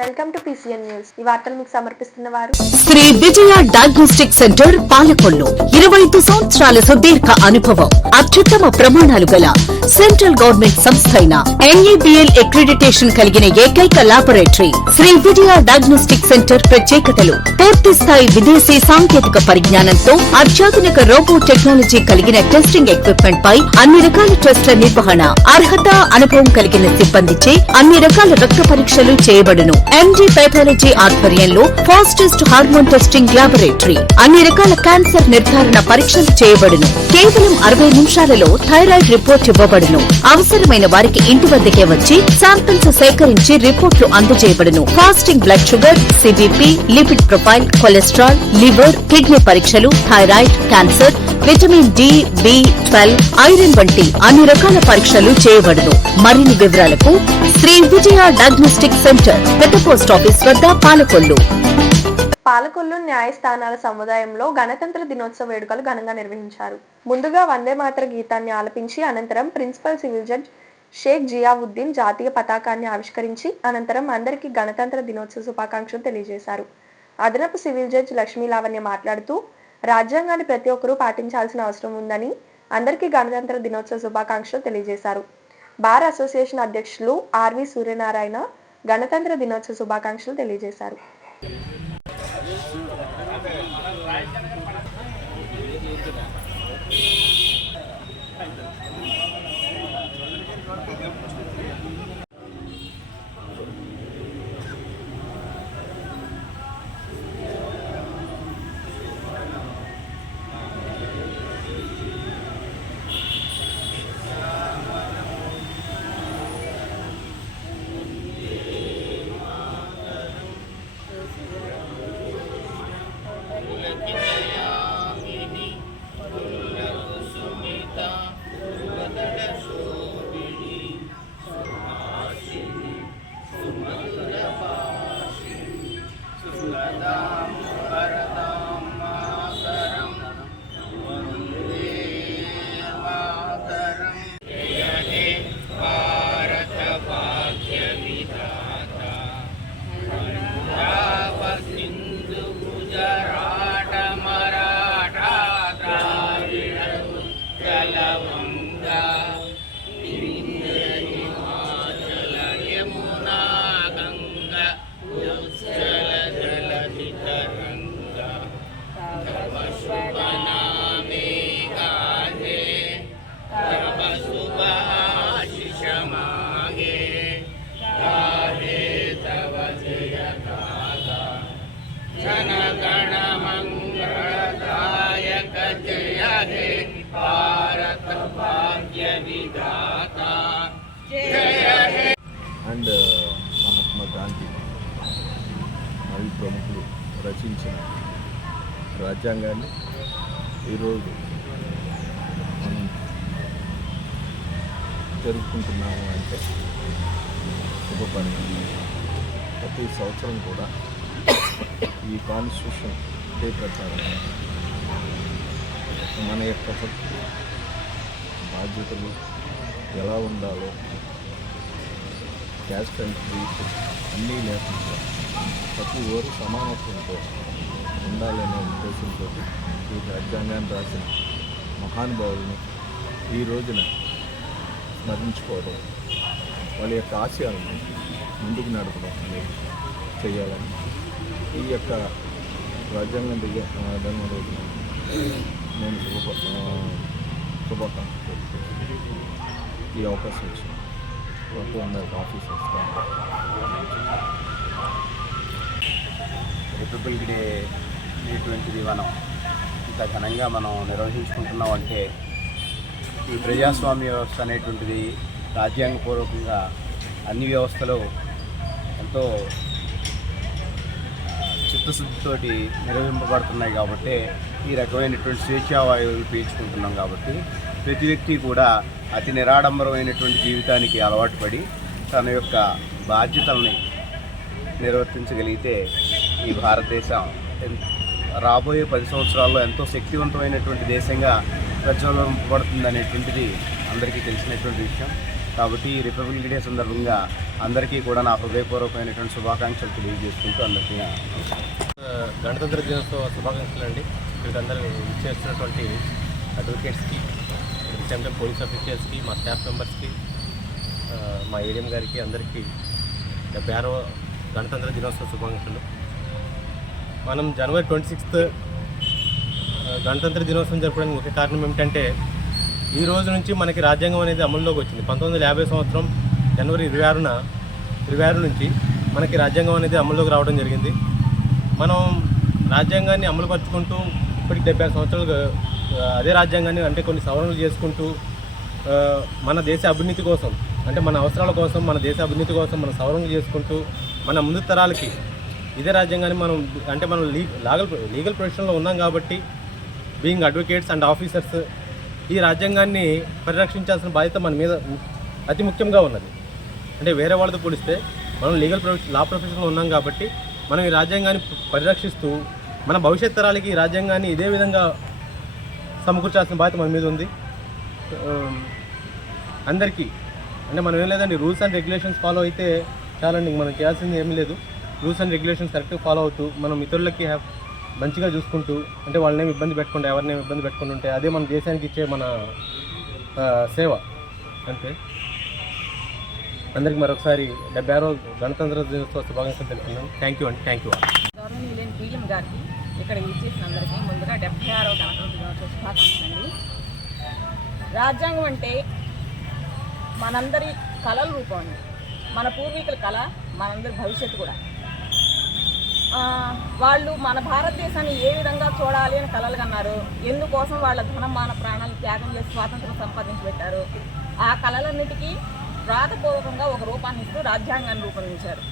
Welcome to PCN news. ఈ వార్తలు మీకు సమర్పిస్తున్న వారు శ్రీ విజయ డయాగ్నోస్టిక్ సెంటర్ పాలకొల్లు. 25 సంవత్సరాల సుదీర్ఘ అనుభవం, అత్యుత్తమ ప్రమాణాలు గల సెంట్రల్ గవర్నమెంట్ సంస్థ అయిన NABL అక్రిడిటేషన్ కలిగిన ఏకైక laboratory Shri Vijaya diagnostic centre. ప్రత్యేకతలు: పూర్తి స్థాయి విదేశీ సాంకేతిక పరిజ్ఞానంతో అత్యాధునిక రోబో టెక్నాలజీ కలిగిన టెస్టింగ్ ఎక్విప్మెంట్ పై అన్ని రకాల టెస్టుల నిర్వహణ, అర్హత, అనుభవం కలిగిన సిబ్బందిచే అన్ని రకాల రక్త పరీక్షలు చేయబడును. MD పైథాలజీ ఆధ్వర్యంలో ఫాస్టెస్ట్ హార్మోన్ టెస్టింగ్ ల్యాబొరేటరీ. అన్ని రకాల క్యాన్సర్ నిర్ధారణ పరీక్షలు చేయబడును. కేవలం 60 నిమిషాలలో థైరాయిడ్ రిపోర్ట్ ఇవ్వబడును. అవసరమైన వారికి ఇంటి వద్దకే వచ్చి శాంపిల్స్ సేకరించి రిపోర్ట్లు అందజేయబడును. Fasting blood sugar, CBP, lipid profile, cholesterol, liver, kidney పరీక్షలు, thyroid, cancer, vitamin D, B12, iron వంటి అన్ని రకాల పరీక్షలు చేయబడును. మరిన్ని వివరాలకు శ్రీ విజయ డయాగ్నోస్టిక్ సెంటర్, పెద్ద పోస్ట్ ఆఫీస్ వద్ద, పాలకొల్లు. పాలకొల్లు న్యాయస్థానాల సముదాయంలో గణతంత్ర దినోత్సవ వేడుకలు ఘనంగా నిర్వహించారు. ముందుగా వందే మాతర గీతాన్ని ఆలపించి అనంతరం principal civil judge Sheikh Ziauddin జాతీయ పతాకాన్ని ఆవిష్కరించి అనంతరం అందరికీ గణతంత్ర దినోత్సవ శుభాకాంక్షలు తెలియజేశారు. అదనపు సివిల్ జడ్జ్ లక్ష్మీ లావణ్య మాట్లాడుతూ రాజ్యాంగాన్ని ప్రతి ఒక్కరూ పాటించాల్సిన అవసరం ఉందని అందరికీ గణతంత్ర దినోత్సవ శుభాకాంక్షలు తెలియజేశారు. బార్ అసోసియేషన్ అధ్యక్షులు RV సూర్యనారాయణ గణతంత్ర దినోత్సవ శుభాకాంక్షలు తెలియజేశారు. అండ్ మహాత్మా గాంధీ మరియు ప్రముఖులు రచించిన రాజ్యాంగాన్ని ఈరోజు మనం జరుపుకుంటున్నాము అంటే శుభ పని. ప్రతి సంవత్సరం కూడా ఈ కాన్స్టిట్యూషన్ డే ప్రకారం మన యొక్క హక్కు, బాధ్యతలు ఎలా ఉండాలో, క్యాస్ట్ అండ్ క్రీడ్ అన్నీ లేకుండా ప్రతి ఓరు సమానత్వంతో ఉండాలనే ఉద్దేశంతో ఈ రాజ్యాంగాన్ని రాసిన మహానుభావుల్ని ఈ రోజున స్మరించుకోవడం, వాళ్ళ యొక్క ఆశయాలను ముందుకు నడపడం అనేది చేయాలని ఈ యొక్క రాజ్యాంగం దిన రోజున నేను శుభాకాంక్షలు ఈ అవకాశం ఇచ్చింది. అందరికి ఆఫీసర్స్ రిపబ్లిక్ డే అనేటువంటిది మనం ఇంత ఘనంగా మనం నిర్వహించుకుంటున్నాం అంటే ఈ ప్రజాస్వామ్య వ్యవస్థ అనేటువంటిది రాజ్యాంగపూర్వకంగా అన్ని వ్యవస్థలు ఎంతో చిత్తశుద్ధితోటి నిర్వహింపబడుతున్నాయి కాబట్టి ఈ రకమైనటువంటి స్వేచ్ఛావాయువులు పీల్చుకుంటున్నాం. కాబట్టి ప్రతి వ్యక్తి కూడా అతి నిరాడంబరమైనటువంటి జీవితానికి అలవాటు పడి తన యొక్క బాధ్యతల్ని నిర్వర్తించగలిగితే ఈ భారతదేశం రాబోయే 10 సంవత్సరాల్లో ఎంతో శక్తివంతమైనటువంటి దేశంగా ప్రజ్వలింపబడుతుంది అనేటువంటిది అందరికీ తెలిసినటువంటి విషయం. కాబట్టి ఈ రిపబ్లిక్ డే సందర్భంగా అందరికీ కూడా నా హృదయపూర్వకమైనటువంటి శుభాకాంక్షలు తెలియజేసుకుంటూ అందరికీ గణతంత్ర దినోత్సవ శుభాకాంక్షలు అండి. ఇక్కడికి అందరూ ఇచ్చేస్తున్నటువంటి అడ్వకేట్స్కి, సేమ్ పోలీస్ ఆఫీసర్స్కి, మా స్టాఫ్ మెంబర్స్కి, మా ఏడిఎం గారికి అందరికీ 76వ గణతంత్ర దినోత్సవ శుభాకాంక్షలు. మనం జనవరి 26th గణతంత్ర దినోత్సవం జరపడానికి ముఖ్య కారణం ఏమిటంటే, ఈ రోజు నుంచి మనకి రాజ్యాంగం అనేది అమల్లోకి వచ్చింది. 1950 సంవత్సరం జనవరి 26 నుంచి మనకి రాజ్యాంగం అనేది అమల్లోకి రావడం జరిగింది. మనం రాజ్యాంగాన్ని అమలుపరుచుకుంటూ ఇప్పటికి 76 సంవత్సరాలు అదే రాజ్యాంగాన్ని అంటే కొన్ని సవరణలు చేసుకుంటూ మన దేశ అభివృద్ధి కోసం, అంటే మన అవసరాల కోసం, మన దేశ అభివృద్ధి కోసం మనం సవరణలు చేసుకుంటూ మన ముందు తరాలకి ఇదే రాజ్యాంగాన్ని మనం లీగల్ ప్రొఫెషన్లో ఉన్నాం కాబట్టి, బీయింగ్ అడ్వకేట్స్ అండ్ ఆఫీసర్స్, ఈ రాజ్యాంగాన్ని పరిరక్షించాల్సిన బాధ్యత మన మీద అతి ముఖ్యంగా ఉన్నది. అంటే వేరే వాళ్ళతో పోలిస్తే మనం లా ప్రొఫెషన్లో ఉన్నాం కాబట్టి మనం ఈ రాజ్యాంగాన్ని పరిరక్షిస్తూ మన భవిష్యత్ తరాలకి ఈ రాజ్యాంగాన్ని ఇదే విధంగా సమకూర్చాల్సిన బాధ్యత మన మీద ఉంది. అందరికీ అంటే మనం ఏం లేదండి, రూల్స్ అండ్ రెగ్యులేషన్స్ ఫాలో అయితే చాలండి, మనం చేయాల్సింది ఏమీ లేదు. రూల్స్ అండ్ రెగ్యులేషన్స్ కరెక్ట్గా ఫాలో అవుతూ మనం ఇతరులకి మంచిగా చూసుకుంటూ, అంటే వాళ్ళనేమి ఇబ్బంది పెట్టకుండా, ఎవరినేమి ఇబ్బంది పెట్టకుండా ఉంటే అదే మన దేశానికి ఇచ్చే మన సేవ. అంతే. అందరికీ మరొకసారి 76వ గణతంత్ర దినోత్సవ శుభాకాంక్షలు తెలుపుతున్నాను. థ్యాంక్ యూ అండి. Thank you. గవర్నమెంట్ పీఎం గారికి ఇక్కడ ఇచ్చేసిన అందరికీ ముందుగా 76వ గణతంత్ర దినోత్సవ శుభాకాంక్షలు అండి. రాజ్యాంగం అంటే మనందరి కళల రూపం అండి. మన పూర్వీకుల కళ, మనందరి భవిష్యత్తు కూడా. వాళ్ళు మన భారతదేశాన్ని ఏ విధంగా చూడాలి అని కలలు కన్నారు, ఎందుకోసం వాళ్ళ ధనం, మాన ప్రాణాలు త్యాగం చేసి స్వాతంత్రం సంపాదించి పెట్టారు. ఆ కళలన్నిటికీ వ్రాతపూర్వకంగా ఒక రూపాన్ని ఇస్తూ రాజ్యాంగాన్ని రూపొందించారు.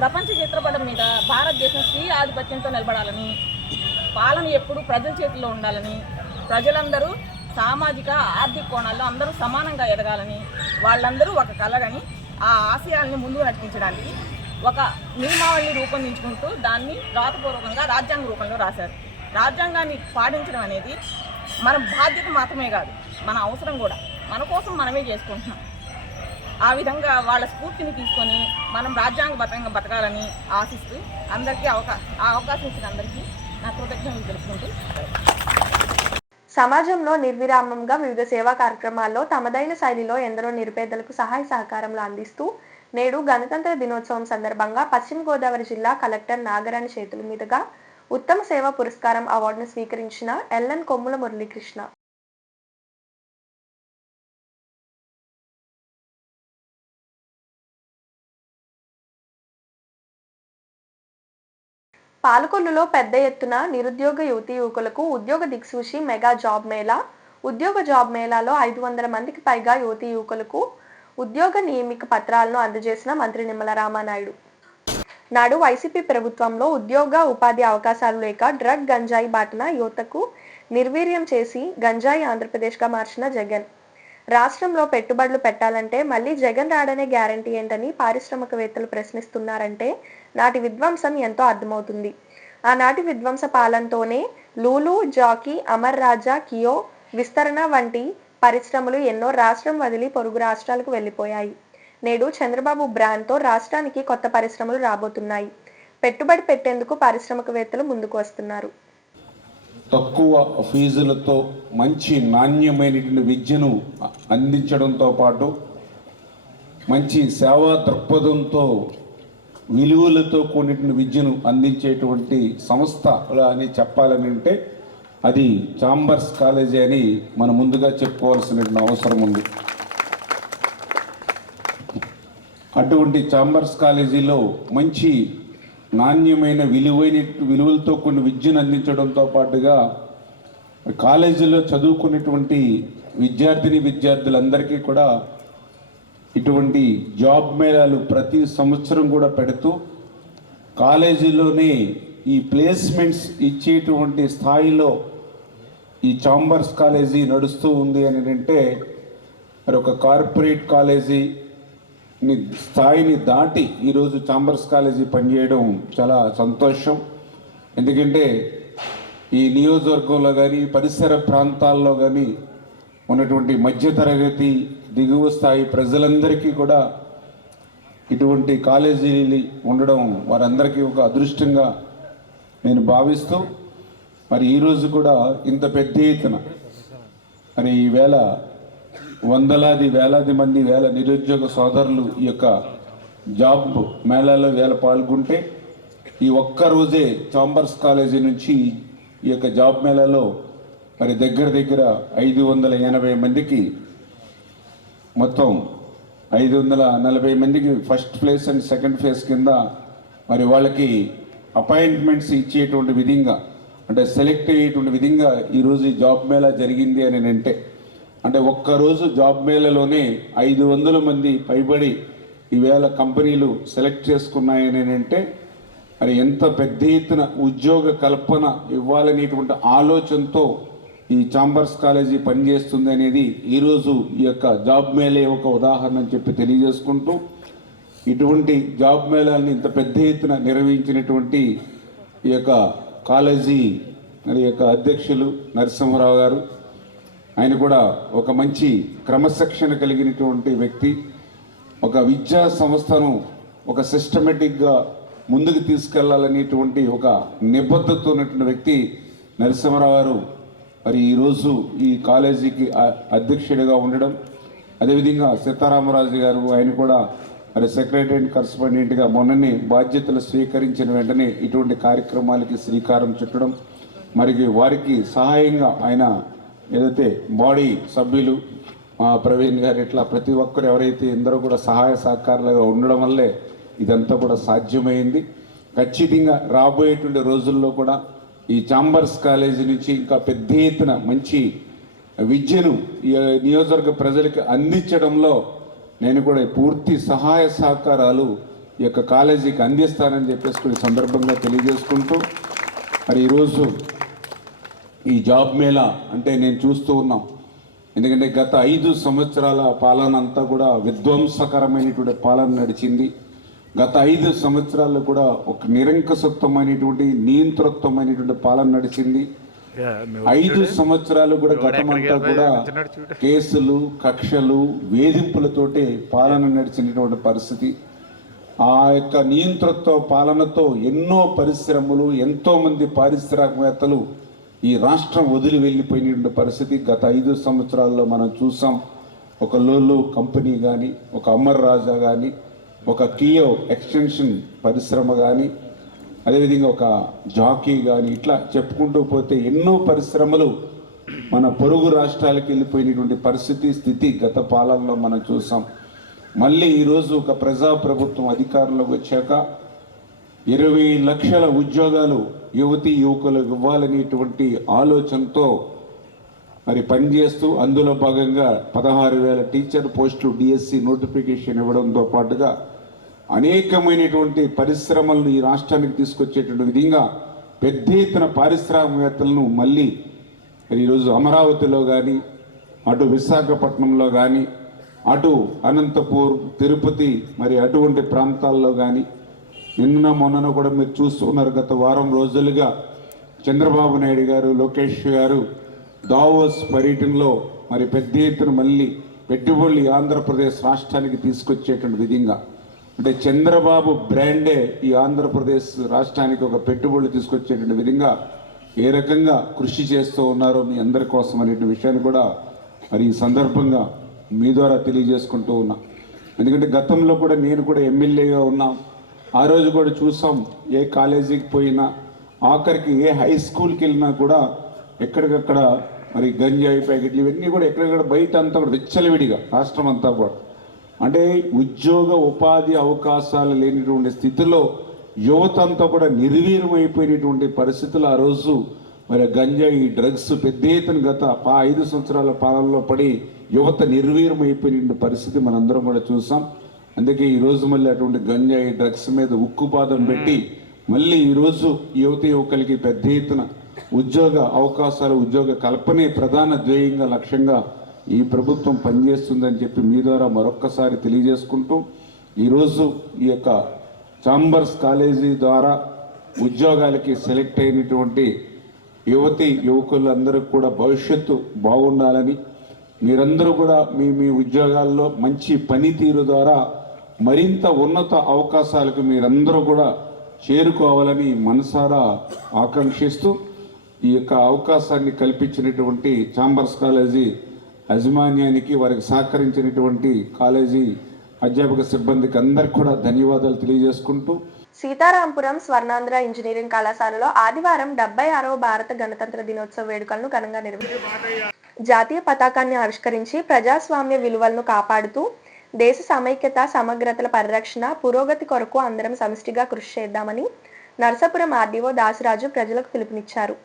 ప్రపంచ చిత్రపటం మీద భారతదేశం స్త్రీ ఆధిపత్యంతో నిలబడాలని, పాలన ఎప్పుడు ప్రజల చేతుల్లో ఉండాలని, ప్రజలందరూ సామాజిక ఆర్థిక కోణాల్లో అందరూ సమానంగా ఎదగాలని, వాళ్ళందరూ ఒక కలగని ఆ ఆశయాల్ని ముందుకు నడిపించడానికి ఒక నియమావళిని రూపొందించుకుంటూ దాన్ని వ్రాతపూర్వకంగా రాజ్యాంగ రూపంలో రాశారు. రాజ్యాంగాన్ని పాటించడం అనేది మన బాధ్యత మాత్రమే కాదు, మన అవసరం కూడా. మన కోసం మనమే చేసుకుంటున్నాం. ఆ విధంగా వాళ్ళ స్ఫూర్తిని తీసుకొని మనం రాజ్యాంగబద్ధంగా బతకాలని ఆశిస్తూ అందరికీ అవకాశం ఇచ్చిన అందరికీ నా కృతజ్ఞతలు తెలుపుకుంటూ, సమాజంలో నిర్విరామంగా వివిధ సేవా కార్యక్రమాల్లో తమదైన శైలిలో ఎందరో నిరుపేదలకు సహాయ సహకారాలు అందిస్తూ నేడు గణతంత్ర దినోత్సవం సందర్భంగా పశ్చిమ గోదావరి జిల్లా కలెక్టర్ నాగరాణి చేతుల మీదుగా ఉత్తమ సేవా పురస్కారం అవార్డును స్వీకరించిన ఎల్ఎన్ కొమ్ముల మురళీకృష్ణ. పాలకొల్లులో పెద్ద ఎత్తున నిరుద్యోగ యువతీ యువకులకు ఉద్యోగ దిక్సూచి మెగా జాబ్ మేళా. ఉద్యోగ జాబ్ మేళాలో 500 మందికి పైగా యువతీ యువకులకు ఉద్యోగ నియామక పత్రాలను అందజేసిన మంత్రి నిమ్మల రామానాయుడు. నాడు వైసీపీ ప్రభుత్వంలో ఉద్యోగ ఉపాధి అవకాశాలు లేక డ్రగ్ గంజాయి బాటన యువతకు నిర్వీర్యం చేసి గంజాయి ఆంధ్రప్రదేశ్గా మార్చిన జగన్, రాష్ట్రంలో పెట్టుబడులు పెట్టాలంటే మళ్ళీ జగన్ రాడనే గ్యారంటీ ఏంటని పారిశ్రామికవేత్తలు ప్రశ్నిస్తున్నారంటే నాటి విధ్వంసం ఎంతో అర్థమవుతుంది. ఆనాటి విధ్వంస పాలనతోనే లూలు, జాకీ, అమర్ రాజా, కియో, విస్తరణ వంటి పరిశ్రమలు ఎన్నో రాష్ట్రం వదిలి పొరుగు రాష్ట్రాలకు వెళ్ళిపోయాయి. నేడు చంద్రబాబు బ్రాండ్తో రాష్ట్రానికి కొత్త పరిశ్రమలు రాబోతున్నాయి. పెట్టుబడి పెట్టేందుకు పారిశ్రామికవేత్తలు ముందుకు వస్తున్నారు. తక్కువ ఫీజులతో మంచి నాణ్యమైనటువంటి విద్యను అందించడంతో పాటు మంచి సేవా దృక్పథంతో విలువలతో కూడిన విద్యను అందించేటువంటి సంస్థ అని చెప్పాలని అంటే అది ఛాంబర్స్ కాలేజీ అని మనం ముందుగా చెప్పుకోవాల్సిన అవసరం ఉంది. అటువంటి ఛాంబర్స్ కాలేజీలో మంచి నాణ్యమైన విలువలతో కొన్ని విద్యను అందించడంతో పాటుగా కాలేజీలో చదువుకునేటువంటి విద్యార్థులందరికీ కూడా ఇటువంటి జాబ్ మేళాలు ప్రతి సంవత్సరం కూడా పెడుతూ కాలేజీలోనే ఈ ప్లేస్మెంట్స్ ఇచ్చేటువంటి స్థాయిలో ఈ ఛాంబర్స్ కాలేజీ నడుస్తూ ఉంది అని అంటే మరి ఒక కార్పొరేట్ కాలేజీ స్థాయిని దాటి ఈరోజు ఛాంబర్స్ కాలేజీ పనిచేయడం చాలా సంతోషం. ఎందుకంటే ఈ నియోజకవర్గంలో కానీ పరిసర ప్రాంతాల్లో కానీ ఉన్నటువంటి మధ్యతరగతి దిగువ స్థాయి ప్రజలందరికీ కూడా ఇటువంటి కాలేజీలు ఉండడం వారందరికీ ఒక అదృష్టంగా నేను భావిస్తూ మరి ఈరోజు కూడా ఇంత పెద్ద ఎత్తున మరి ఈవేళ వేలాది మంది నిరుద్యోగ సోదరులు ఈ యొక్క జాబ్ మేళాలో పాల్గొంటే ఈ ఒక్క రోజే చాంబర్స్ కాలేజీ నుంచి ఈ యొక్క జాబ్ మేళాలో మరి దగ్గర 580 మందికి మొత్తం 540 మందికి first phase and second phase కింద మరి వాళ్ళకి అపాయింట్మెంట్స్ ఇచ్చేటువంటి విధంగా అంటే సెలెక్ట్ అయ్యేటువంటి విధంగా ఈరోజు ఈ జాబ్ మేళా జరిగింది అని అంటే ఒక్కరోజు జాబ్ మేళాలోనే 500 మంది పైబడి ఈవేళ కంపెనీలు సెలెక్ట్ చేసుకున్నాయని అంటే మరి ఎంత పెద్ద ఎత్తున ఉద్యోగ కల్పన ఇవ్వాలనేటువంటి ఆలోచనతో ఈ చాంబర్స్ కాలేజీ పనిచేస్తుంది అనేది ఈరోజు ఈ యొక్క జాబ్ మేళే ఒక ఉదాహరణ అని చెప్పి తెలియజేసుకుంటూ ఇటువంటి జాబ్ మేళాలని ఇంత పెద్ద ఎత్తున నిర్వహించినటువంటి ఈ యొక్క కాలేజీ మరి యొక్క అధ్యక్షులు నరసింహరావు గారు, ఆయన కూడా ఒక మంచి క్రమశిక్షణ కలిగినటువంటి వ్యక్తి, ఒక విద్యా సంస్థను ఒక సిస్టమేటిక్గా ముందుకు తీసుకెళ్లాలనేటువంటి ఒక నిబద్ధత ఉన్నటువంటి వ్యక్తి నరసింహరావు గారు మరి ఈరోజు ఈ కాలేజీకి అధ్యక్షుడిగా ఉండడం, అదేవిధంగా సీతారామరాజు గారు ఆయన కూడా మరి సెక్రటరీ అండ్ కరస్పాండెంట్గా మొన్ననే బాధ్యతలు స్వీకరించిన వెంటనే ఇటువంటి కార్యక్రమాలకి శ్రీకారం చుట్టడం, మరి వారికి సహాయంగా ఆయన ఏదైతే బాడీ సభ్యులు ప్రవీణ్ గారు ఇట్లా ప్రతి ఒక్కరు ఎవరైతే ఎందరో కూడా సహాయ సహకారాలుగా ఉండడం వల్లే ఇదంతా కూడా సాధ్యమైంది. ఖచ్చితంగా రాబోయేటువంటి రోజుల్లో కూడా ఈ చాంబర్స్ కాలేజీ నుంచి ఇంకా పెద్ద ఎత్తున మంచి విద్యను ఈ నియోజకవర్గ ప్రజలకు అందించడంలో నేను కూడా పూర్తి సహాయ సహకారాలు ఈ యొక్క కాలేజీకి అందిస్తానని చెప్పేసి సందర్భంగా తెలియజేసుకుంటూ మరి ఈరోజు ఈ జాబ్ మేళా అంటే నేను చూస్తూ ఉన్నాం. ఎందుకంటే గత 5 సంవత్సరాల పాలన అంతా కూడా విధ్వంసకరమైనటువంటి పాలన నడిచింది. గత 5 సంవత్సరాల్లో కూడా ఒక నిరంకుశత్వమైనటువంటి నియంతృత్వమైనటువంటి పాలన నడిచింది. 5 సంవత్సరాలు కూడా గతమంతా కూడా కేసులు, కక్షలు, వేధింపులతోటి పాలన నడిచినటువంటి పరిస్థితి. ఆ యొక్క నియంతృత్వ పాలనతో ఎన్నో పరిశ్రమలు, ఎంతోమంది పారిశ్రామికవేత్తలు ఈ రాష్ట్రం వదిలి వెళ్ళిపోయినటువంటి పరిస్థితి గత 5 సంవత్సరాల్లో మనం చూసాం. ఒక లోలో కంపెనీ కానీ, ఒక అమర్ రాజా కానీ, ఒక కియో ఎక్స్టెన్షన్ పరిశ్రమ కానీ, అదేవిధంగా ఒక జాకీ కానీ, ఇట్లా చెప్పుకుంటూ పోతే ఎన్నో పరిశ్రమలు మన పొరుగు రాష్ట్రాలకు వెళ్ళిపోయినటువంటి స్థితి గత పాలనలో మనం చూసాం. మళ్ళీ ఈరోజు ఒక ప్రజాప్రభుత్వం అధికారంలోకి వచ్చాక 20 లక్షల ఉద్యోగాలు యువతీ యువకులకు ఇవ్వాలనేటువంటి ఆలోచనతో మరి పనిచేస్తూ అందులో భాగంగా 16,000 టీచర్ పోస్టులు డిఎస్సి నోటిఫికేషన్ ఇవ్వడంతో పాటుగా అనేకమైనటువంటి పరిశ్రమలను ఈ రాష్ట్రానికి తీసుకొచ్చేటువంటి విధంగా పెద్ద ఎత్తున పారిశ్రామికవేత్తలను మళ్ళీ మరి ఈరోజు అమరావతిలో కానీ, అటు విశాఖపట్నంలో కానీ, అటు అనంతపూర్, తిరుపతి మరి అటువంటి ప్రాంతాల్లో కానీ నిన్న మొన్న కూడా మీరు చూస్తున్నారు. గత వారం రోజులుగా చంద్రబాబు నాయుడు గారు, లోకేష్ గారు దావోస్ పర్యటనలో మరి పెద్ద ఎత్తున మళ్ళీ పెట్టుబడులు ఆంధ్రప్రదేశ్ రాష్ట్రానికి తీసుకొచ్చేటువంటి విధంగా అంటే చంద్రబాబు బ్రాండే ఈ ఆంధ్రప్రదేశ్ రాష్ట్రానికి ఒక పెట్టుబడులు తీసుకొచ్చేటువంటి విధంగా ఏ రకంగా కృషి చేస్తూ ఉన్నారో మీ అందరి కోసం అనే విషయాన్ని కూడా మరి ఈ సందర్భంగా మీ ద్వారా తెలియజేసుకుంటూ ఉన్నా. ఎందుకంటే గతంలో కూడా నేను కూడా ఎమ్మెల్యేగా ఉన్నా. ఆ రోజు కూడా చూసాం, ఏ కాలేజీకి పోయినా, ఆఖరికి ఏ హై స్కూల్కి వెళ్ళినా కూడా ఎక్కడికక్కడ మరి గంజాయి ప్యాకెట్లు ఇవన్నీ కూడా ఎక్కడెక్కడ బయట అంతా కూడా విచ్చలవిడిగా రాష్ట్రం అంతా కూడా అంటే ఉద్యోగ ఉపాధి అవకాశాలు లేనిటువంటి స్థితిలో యువత అంతా కూడా నిర్వీర్యమైపోయినటువంటి పరిస్థితులు ఆ రోజు మరి గంజాయి, డ్రగ్స్ పెద్ద ఎత్తున గత 5 సంవత్సరాల పాలనలో పడి యువత నిర్వీర్యమైపోయిన పరిస్థితి మనందరం కూడా చూసాం. అందుకే ఈరోజు మళ్ళీ అటువంటి గంజాయి, డ్రగ్స్ మీద ఉక్కుపాదం పెట్టి మళ్ళీ ఈరోజు యువత యువకులకి పెద్ద ఎత్తున ఉద్యోగ అవకాశాలు, ఉద్యోగ కల్పనే ప్రధాన ధ్యేయంగా, లక్ష్యంగా ఈ ప్రభుత్వం పనిచేస్తుందని చెప్పి మీ ద్వారా మరొక్కసారి తెలియజేసుకుంటూ ఈరోజు ఈ యొక్క చాంబర్స్ కాలేజీ ద్వారా ఉద్యోగాలకి సెలెక్ట్ అయినటువంటి యువతి యువకులందరికీ కూడా భవిష్యత్తు బాగుండాలని, మీరందరూ కూడా మీ మీ ఉద్యోగాల్లో మంచి పనితీరు ద్వారా మరింత ఉన్నత అవకాశాలకు మీరందరూ కూడా చేరుకోవాలని మనసారా ఆకాంక్షిస్తూ ఈ యొక్క అవకాశాన్ని కల్పించినటువంటి ఛాంబర్స్ కాలేజీ యాజమాన్యానికి, వారికి సహకరించినటువంటి కాలేజీ అధ్యాపక సిబ్బందికి అందరికి కూడా ధన్యవాదాలు తెలియజేసుకుంటూ, సీతారాంపురం స్వర్ణాంధ్ర ఇంజనీరింగ్ కళాశాలలో ఆదివారం 76వ భారత గణతంత్ర దినోత్సవ వేడుకలను ఘనంగా నిర్వహించారు. జాతీయ పతాకాన్ని ఆవిష్కరించి ప్రజాస్వామ్య విలువలను కాపాడుతూ దేశ సమైక్యత, సమగ్రతల పరిరక్షణ, పురోగతి కొరకు అందరం సమిష్టిగా కృషి చేద్దామని నరసాపురం ఆర్డీఓ దాసరాజు ప్రజలకు పిలుపునిచ్చారు.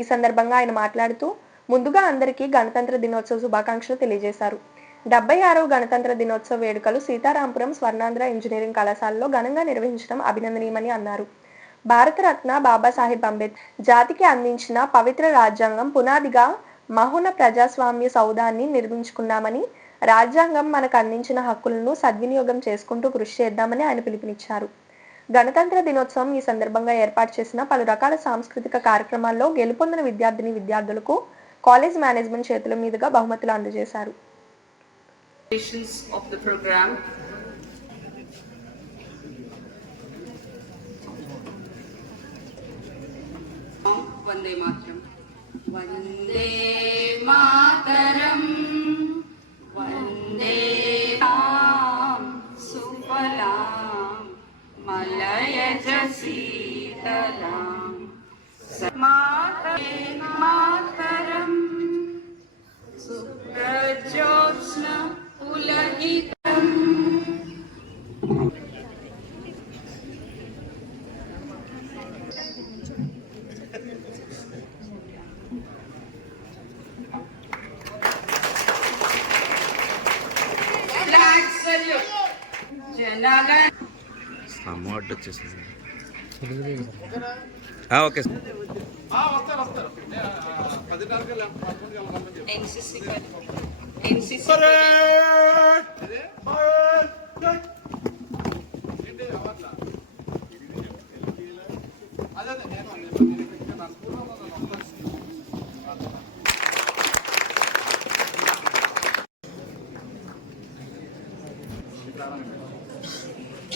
ఈ సందర్భంగా ఆయన మాట్లాడుతూ, ముందుగా అందరికీ గణతంత్ర దినోత్సవ శుభాకాంక్షలు తెలియజేశారు. 76వ గణతంత్ర దినోత్సవ వేడుకలు సీతారాంపురం స్వర్ణాంధ్ర ఇంజనీరింగ్ కళాశాలలో ఘనంగా నిర్వహించడం అభినందనీయమని అన్నారు. భారతరత్న బాబాసాహెబ్ అంబేద్కర్ జాతికి అందించిన పవిత్ర రాజ్యాంగం పునాదిగా మహోన్నత ప్రజాస్వామ్య సౌధాన్ని నిర్మించుకున్నామని, రాజ్యాంగం మనకు అందించిన హక్కులను సద్వినియోగం చేసుకుంటూ కృషి చేద్దామని ఆయన పిలుపునిచ్చారు. గణతంత్ర దినోత్సవం ఈ సందర్భంగా ఏర్పాటు చేసిన పలు రకాల సాంస్కృతిక కార్యక్రమాల్లో గెలుపొందిన విద్యార్థులకు కాలేజ్ మేనేజ్మెంట్ చేతుల మీదుగా బహుమతులు అందజేశారు. Of the program. Vande Mataram. Vande Mataram. Vande Mataram. Supalam. Malayaj Sitalam. Mataram. Suprajyotsna. Ulagitam. Flag salute. Janagan. Award వచ్చేసింది. Okay NCC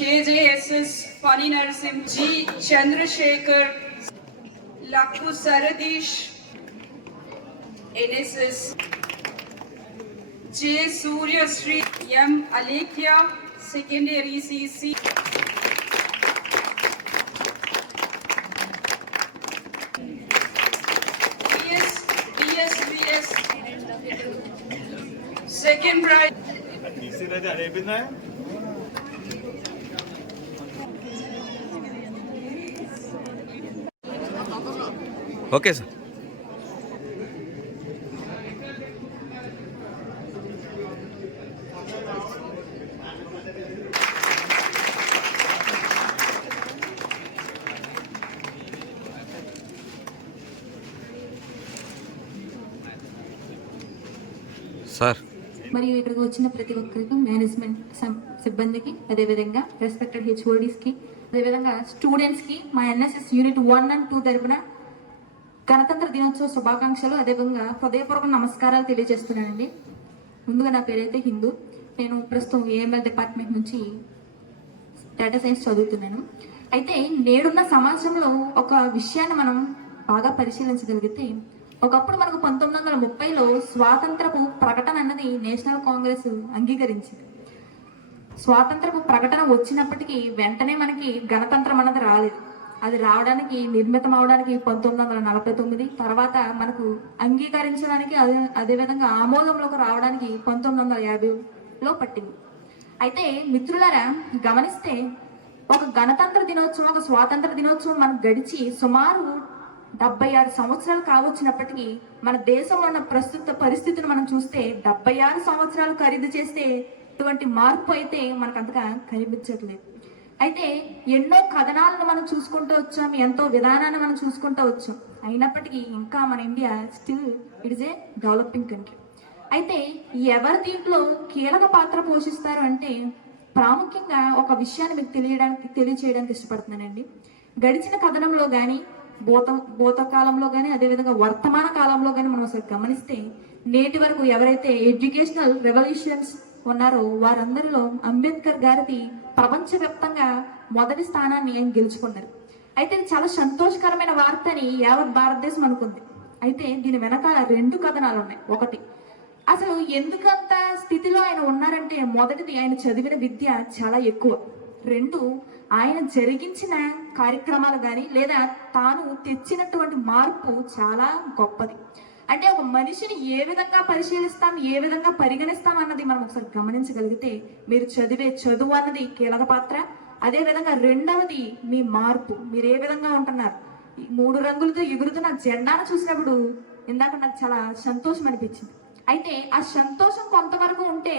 KJSS Pani Narasim G Chandrasekhar Lakku Saradish NSS J Surya Sri M Alekhya Secondary CC DSVS Second Prize okay sir. Sir మరియు ఇక్కడికి వచ్చిన ప్రతి ఒక్కరికి, management సిబ్బందికి, అదేవిధంగా respected హెచ్ఓడీస్కి, అదేవిధంగా స్టూడెంట్స్కి మా ఎన్ఎస్ఎస్ యూనిట్ 1 and 2 తరపున గణతంత్ర దినోత్సవ శుభాకాంక్షలు, అదేవిధంగా హృదయపూర్వక నమస్కారాలు తెలియజేస్తున్నానండి. ముందుగా నా పేరైతే హిందూ. నేను ప్రస్తుతం ఏఎంఎల్ డిపార్ట్మెంట్ నుంచి డేటా సైన్స్ చదువుతున్నాను. అయితే నేడున్న సమాజంలో ఒక విషయాన్ని మనం బాగా పరిశీలించగలిగితే, ఒకప్పుడు మనకు 1930లో స్వాతంత్రపు ప్రకటన అన్నది నేషనల్ కాంగ్రెస్ అంగీకరించింది. స్వాతంత్రపు ప్రకటన వచ్చినప్పటికీ వెంటనే మనకి గణతంత్రం అన్నది రాలేదు. అది రావడానికి, నిర్మితం అవడానికి 1949, తర్వాత మనకు అంగీకరించడానికి, అదేవిధంగా ఆమోదంలోకి రావడానికి 1950లో పట్టింది. అయితే మిత్రులారా, గమనిస్తే ఒక గణతంత్ర దినోత్సవం, ఒక స్వాతంత్ర దినోత్సవం మనకు గడిచి సుమారు 76 సంవత్సరాలు కావచ్చినప్పటికీ మన దేశంలో ఉన్న ప్రస్తుత పరిస్థితిని మనం చూస్తే 76 సంవత్సరాలు ఖరీదు చేస్తే ఇటువంటి మార్పు అయితే మనకు అంతగా కనిపించట్లేదు. అయితే ఎన్నో కథనాలను మనం చూసుకుంటూ వచ్చాం, ఎంతో విధానాన్ని మనం చూసుకుంటూ వచ్చాం. అయినప్పటికీ ఇంకా మన India still it is a developing country. అయితే ఎవరు దీంట్లో కీలక పాత్ర పోషిస్తారు అంటే, ప్రాముఖ్యంగా ఒక విషయాన్ని మీకు తెలియచేయడానికి ఇష్టపడుతున్నానండి. గడిచిన కథనంలో కానీ, భూతకాలంలో కానీ, అదేవిధంగా వర్తమాన కాలంలో కానీ మనం అసలు గమనిస్తే నేటి వరకు ఎవరైతే ఎడ్యుకేషనల్ రెవల్యూషన్స్ ఉన్నారో వారందరిలో అంబేద్కర్ గారిది ప్రపంచవ్యాప్తంగా మొదటి స్థానాన్ని ఆయన గెలుచుకున్నారు. అయితే ఇది చాలా సంతోషకరమైన వార్త అని యావత్ భారతదేశం అనుకుంది. అయితే దీని వెనకాల 2 కథనాలు ఉన్నాయి. ఒకటి, అసలు ఎందుకంత స్థితిలో ఆయన ఉన్నారంటే మొదటిది ఆయన చదివిన విద్య చాలా ఎక్కువ. 2, ఆయన జరిగించిన కార్యక్రమాలు కానీ లేదా తాను తెచ్చినటువంటి మార్పు చాలా గొప్పది. అంటే ఒక మనిషిని ఏ విధంగా పరిశీలిస్తాం, ఏ విధంగా పరిగణిస్తాం అన్నది మనం ఒకసారి గమనించగలిగితే మీరు చదివే చదువు అన్నది కీలక పాత్ర. అదే విధంగా రెండవది మీ మార్పు, మీరు ఏ విధంగా ఉంటున్నారు. 3 రంగులతో ఎగురుతున్న జెండాను చూసినప్పుడు ఇందాక నాకు చాలా సంతోషం అనిపించింది. అయితే ఆ సంతోషం కొంతవరకు ఉంటే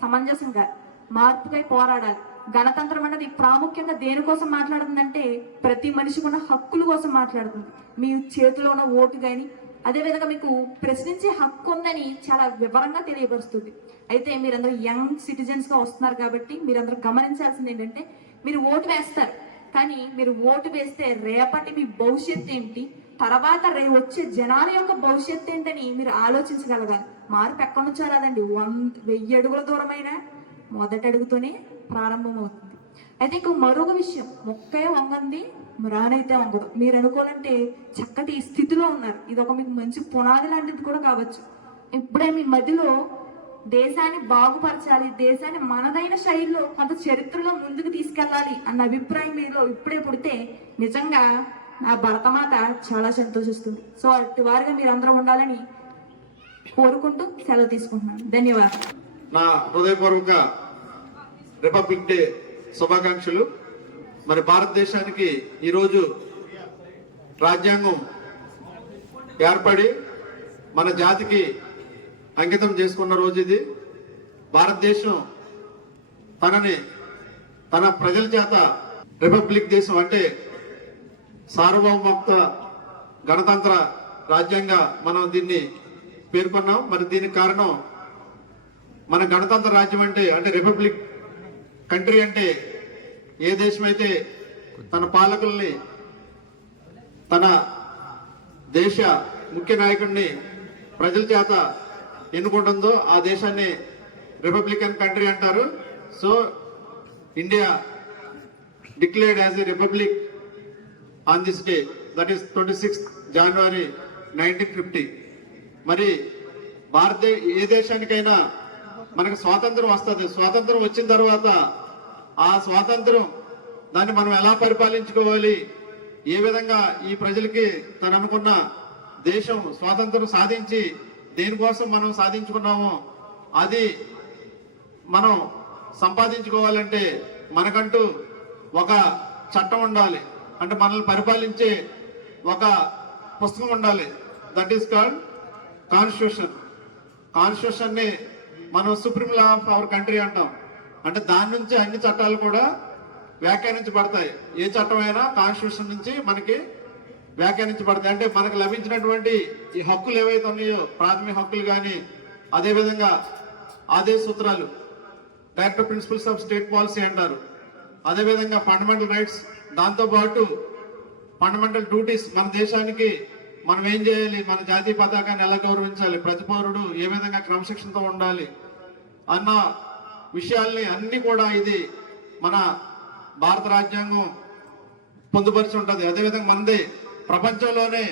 సమంజసం కాదు, మార్పుకై పోరాడాలి. గణతంత్రం అన్నది ప్రాముఖ్యంగా దేనికోసం మాట్లాడుతుందంటే ప్రతి మనిషికి ఉన్న హక్కుల కోసం మాట్లాడుతుంది. మీ చేతిలో ఉన్న ఓటు కానీ అదేవిధంగా మీకు ప్రశ్నించే హక్కు ఉందని చాలా వివరంగా తెలియపరుస్తుంది. అయితే మీరందరూ యంగ్ సిటిజన్స్గా వస్తున్నారు కాబట్టి మీరందరూ గమనించాల్సింది ఏంటంటే మీరు ఓటు వేస్తారు, కానీ మీరు ఓటు వేస్తే రేపటి మీ భవిష్యత్తు ఏంటి, తర్వాత వచ్చే జనాల యొక్క భవిష్యత్తు ఏంటని మీరు ఆలోచించగలగాలి. మార్పు ఎక్కడి నుంచో రాదండి, 1000 అడుగుల దూరమైనా మొదటి అడుగుతోనే ప్రారంభమవుతుంది. అయితే ఇంకో మరొక విషయం, మొక్కే వంగంది రానైతే వంగదు. మీరు అనుకోవాలంటే చక్కటి స్థితిలో ఉన్నారు, ఇది ఒక మీకు మంచి పునాది లాంటిది కూడా కావచ్చు. ఇప్పుడే మీ మధ్యలో దేశాన్ని బాగుపరచాలి, దేశాన్ని మనదైన శైలిలో కొంత చరిత్రలో ముందుకు తీసుకెళ్ళాలి అన్న అభిప్రాయం మీలో ఇప్పుడే పుడితే నిజంగా నా భరతమాత చాలా సంతోషిస్తుంది. సో అటు వారిగా మీరు అందరూ ఉండాలని కోరుకుంటూ సెలవు తీసుకుంటున్నాను. ధన్యవాదాలు. నా హృదయపూర్వక రిపబ్లిక్ డే శుభాకాంక్షలు. మరి భారతదేశానికి ఈరోజు రాజ్యాంగం ఏర్పడి మన జాతికి అంకితం చేసుకున్న రోజు ఇది. భారతదేశం తన ప్రజల చేత రిపబ్లిక్ దేశం అంటే సార్వభౌమత్వ గణతంత్ర రాజ్యంగా మనం దీన్ని పేర్కొన్నాం. మరి దీనికి కారణం మన గణతంత్ర రాజ్యం అంటే రిపబ్లిక్ కంట్రీ అంటే ఏ దేశం అయితే తన పాలకుల్ని తన దేశ ముఖ్య నాయకుడిని ప్రజల చేత ఎన్నుకుంటుందో ఆ దేశాన్ని రిపబ్లికన్ కంట్రీ అంటారు. So India declared as a republic on this day, that is 26th January 1950. మరి ఏ దేశానికైనా మనకు స్వాతంత్రం వస్తుంది. స్వాతంత్రం వచ్చిన తర్వాత ఆ స్వాతంత్రం దాన్ని మనం ఎలా పరిపాలించుకోవాలి, ఏ విధంగా ఈ ప్రజలకి తను అనుకున్న దేశం స్వాతంత్రం సాధించి దేనికోసం మనం సాధించుకున్నామో అది మనం సంపాదించుకోవాలంటే మనకంటూ ఒక చట్టం ఉండాలి, అంటే మనల్ని పరిపాలించే ఒక పుస్తకం ఉండాలి. That is called constitution. కాన్స్టిట్యూషన్ని మనం supreme law of our country అంటాం. అంటే దాని నుంచి అన్ని చట్టాలు కూడా వ్యాఖ్యానించబడతాయి. ఏ చట్టం అయినా కాన్స్టిట్యూషన్ నుంచి మనకి వ్యాఖ్యానించబడతాయి. అంటే మనకు లభించినటువంటి ఈ హక్కులు ఏవైతే ఉన్నాయో, ప్రాథమిక హక్కులు కానీ, అదేవిధంగా ఆదేశ సూత్రాలు, directive principles of state policy అంటారు. అదేవిధంగా ఫండమెంటల్ రైట్స్, దాంతోపాటు ఫండమెంటల్ డ్యూటీస్, మన దేశానికి మనం ఏం చేయాలి, మన జాతీయ పతాకాన్ని ఎలా గౌరవించాలి, ప్రతి పౌరుడు ఏ విధంగా క్రమశిక్షణతో ఉండాలి అన్న విషయాల్ని అన్ని కూడా ఇది మన భారత రాజ్యాంగం పొందుపరిచి ఉంటుంది. అదేవిధంగా మనది ప్రపంచంలోనే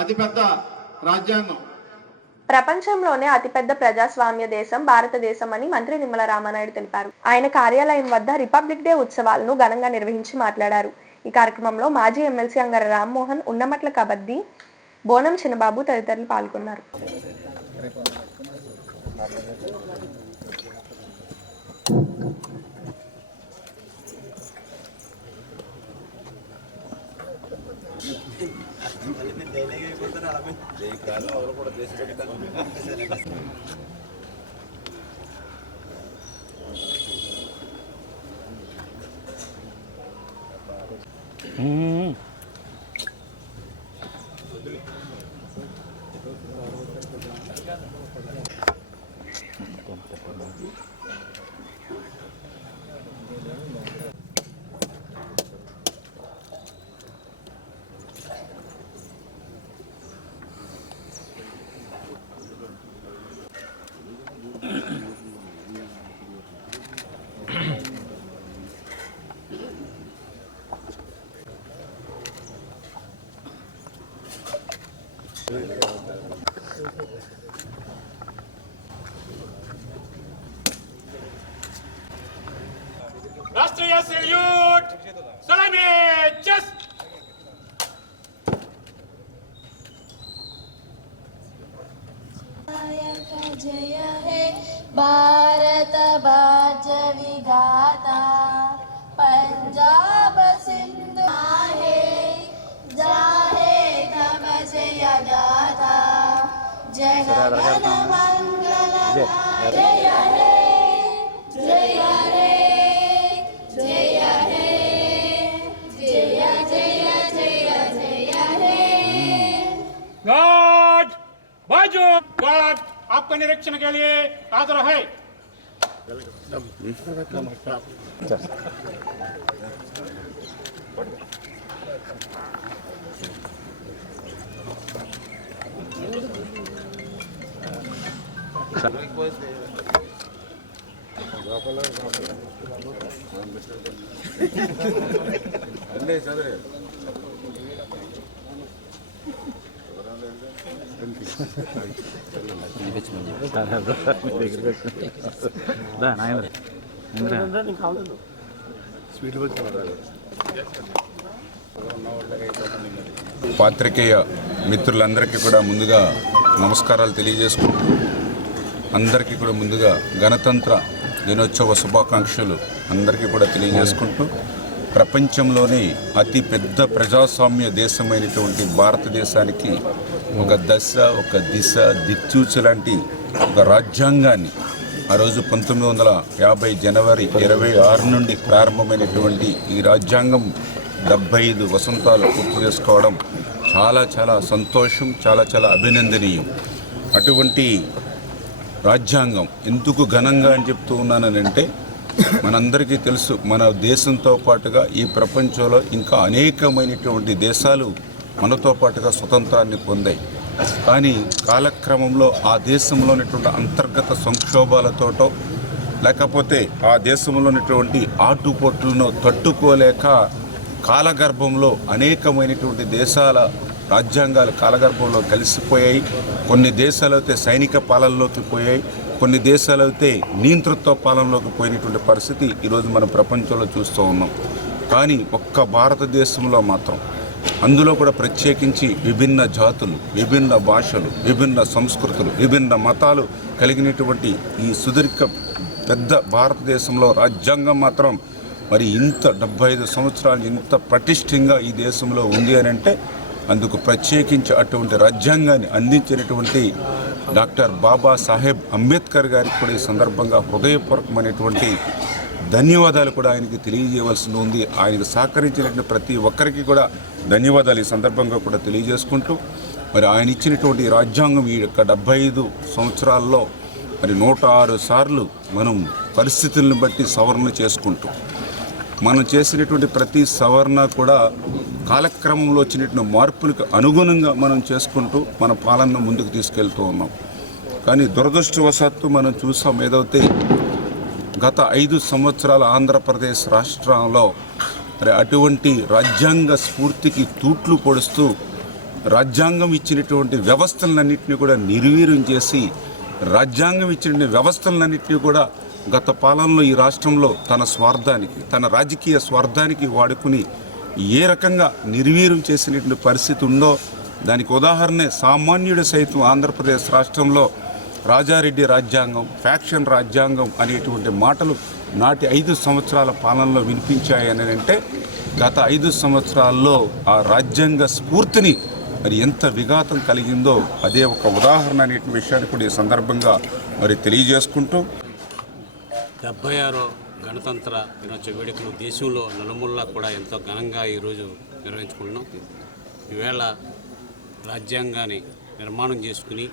అతిపెద్ద రాజ్యాంగం. ప్రపంచంలోనే అతిపెద్ద ప్రజాస్వామ్య దేశం భారతదేశం అని మంత్రి నిమ్మల రామానాయుడు తెలిపారు. ఆయన కార్యాలయం వద్ద రిపబ్లిక్ డే ఉత్సవాలను ఘనంగా నిర్వహించి మాట్లాడారు. ఈ కార్యక్రమంలో మాజీ ఎమ్మెల్సీ అంగర రామ్మోహన్, ఉన్నమట్ల కబద్ది, బోనం చిన్నబాబు తదితరులు పాల్గొన్నారు. రాష్ట్రీయ సెల్యూట్ సలామి జస్ట్ జయ హే భారత భాగ్య విధాత పంజాబ సింధు హే జాహే తమ జయ గాథ జగన మంగళ జయ హే జయ హే జయ హే జయ జయ జయ జయ హే गार्ड बाजू गार्ड आपका निरीक्षण के लिए हाजिर है పాత్రికేయ మిత్రులందరికీ కూడా ముందుగా నమస్కారాలు తెలియజేసుకుంటూ అందరికీ కూడా ముందుగా గణతంత్ర దినోత్సవ శుభాకాంక్షలు అందరికీ కూడా తెలియజేసుకుంటూ ప్రపంచంలోనే అతి పెద్ద ప్రజాస్వామ్య దేశమైనటువంటి భారతదేశానికి ఒక దశ ఒక దిశ దిక్సూచి లాంటి ఒక రాజ్యాంగాన్ని ఆ రోజు 1950 జనవరి 26 నుండి ప్రారంభమైనటువంటి ఈ రాజ్యాంగం 75 వసంతాలు పూర్తి చేసుకోవడం చాలా చాలా సంతోషం, చాలా చాలా అభినందనీయం. అటువంటి రాజ్యాంగం ఎందుకు ఘనంగా అని చెప్తూ ఉన్నానంటే మనందరికీ తెలుసు, మన దేశంతో పాటుగా ఈ ప్రపంచంలో ఇంకా అనేకమైనటువంటి దేశాలు మనతో పాటుగా స్వతంత్రాన్ని పొందాయి. కానీ కాలక్రమంలో ఆ దేశంలో ఉన్నటువంటి అంతర్గత సంక్షోభాలతోటో లేకపోతే ఆ దేశంలో ఉన్నటువంటి ఆటుపోట్లను తట్టుకోలేక కాలగర్భంలో అనేకమైనటువంటి దేశాల రాజ్యాంగాలు కాలగర్భంలో కలిసిపోయాయి. కొన్ని దేశాలు అయితే సైనిక పాలనలోకి పోయాయి, కొన్ని దేశాలు అయితే నియంతృత్వ పాలనలోకి పోయినటువంటి పరిస్థితి ఈరోజు మనం ప్రపంచంలో చూస్తూ ఉన్నాం. కానీ ఒక్క భారతదేశంలో మాత్రం అందులో కూడా ప్రత్యేకించి విభిన్న జాతులు, విభిన్న భాషలు, విభిన్న సంస్కృతులు, విభిన్న మతాలు కలిగినటువంటి ఈ సుదీర్ఘ పెద్ద భారతదేశంలో రాజ్యాంగం మాత్రం మరి ఇంత 75 సంవత్సరాలు ఇంత పటిష్టంగా ఈ దేశంలో ఉంది అని అంటే అందుకు ప్రత్యేకించి అటువంటి రాజ్యాంగాన్ని అందించినటువంటి డాక్టర్ బాబాసాహెబ్ అంబేద్కర్ గారికి కూడా ఈ సందర్భంగా హృదయపూర్వకమైనటువంటి ధన్యవాదాలు కూడా ఆయనకి తెలియజేయవలసి ఉంది. ఆయనకు సహకరించినటువంటి ప్రతి ఒక్కరికి కూడా ధన్యవాదాలు ఈ సందర్భంగా కూడా తెలియజేసుకుంటూ మరి ఆయన ఇచ్చినటువంటి రాజ్యాంగం ఈ యొక్క 75 సంవత్సరాల్లో మరి 106 సార్లు మనం పరిస్థితులను బట్టి సవరణ చేసుకుంటూ మనం చేసినటువంటి ప్రతి సవరణ కూడా కాలక్రమంలో వచ్చినటువంటి మార్పులకు అనుగుణంగా మనం చేసుకుంటూ మన పాలనను ముందుకు తీసుకెళ్తూ ఉన్నాం. కానీ దురదృష్టవశాత్తు మనం చూసాం ఏదైతే గత 5 సంవత్సరాల ఆంధ్రప్రదేశ్ రాష్ట్రంలో మరి అటువంటి రాజ్యాంగ స్ఫూర్తికి తూట్లు పొడుస్తూ రాజ్యాంగం ఇచ్చినటువంటి వ్యవస్థలన్నింటినీ కూడా నిర్వీర్యం చేసి రాజ్యాంగం ఇచ్చిన వ్యవస్థలన్నింటినీ కూడా గత పాలనలో ఈ రాష్ట్రంలో తన స్వార్థానికి, తన రాజకీయ స్వార్థానికి వాడుకుని ఏ రకంగా నిర్వీర్యం చేసినటువంటి పరిస్థితి ఉందో దానికి ఉదాహరణే సామాన్యుడు సైతం ఆంధ్రప్రదేశ్ రాష్ట్రంలో రాజారెడ్డి రాజ్యాంగం, ఫ్యాక్షన్ రాజ్యాంగం అనేటువంటి మాటలు నాటి 5 సంవత్సరాల పాలనలో వినిపించాయని అంటే గత 5 సంవత్సరాల్లో ఆ రాజ్యాంగ స్ఫూర్తిని మరి ఎంత విఘాతం కలిగిందో అదే ఒక ఉదాహరణ అనే విషయాన్ని కూడా ఈ సందర్భంగా మరి తెలియజేసుకుంటూ 76వ గణతంత్ర దినోత్సవ వేడుకలు దేశంలో నలుమూలలా కూడా ఎంతో ఘనంగా ఈరోజు నిర్వహించుకుంటున్నాం. ఈవేళ రాజ్యాంగాన్ని నిర్మాణం చేసుకుని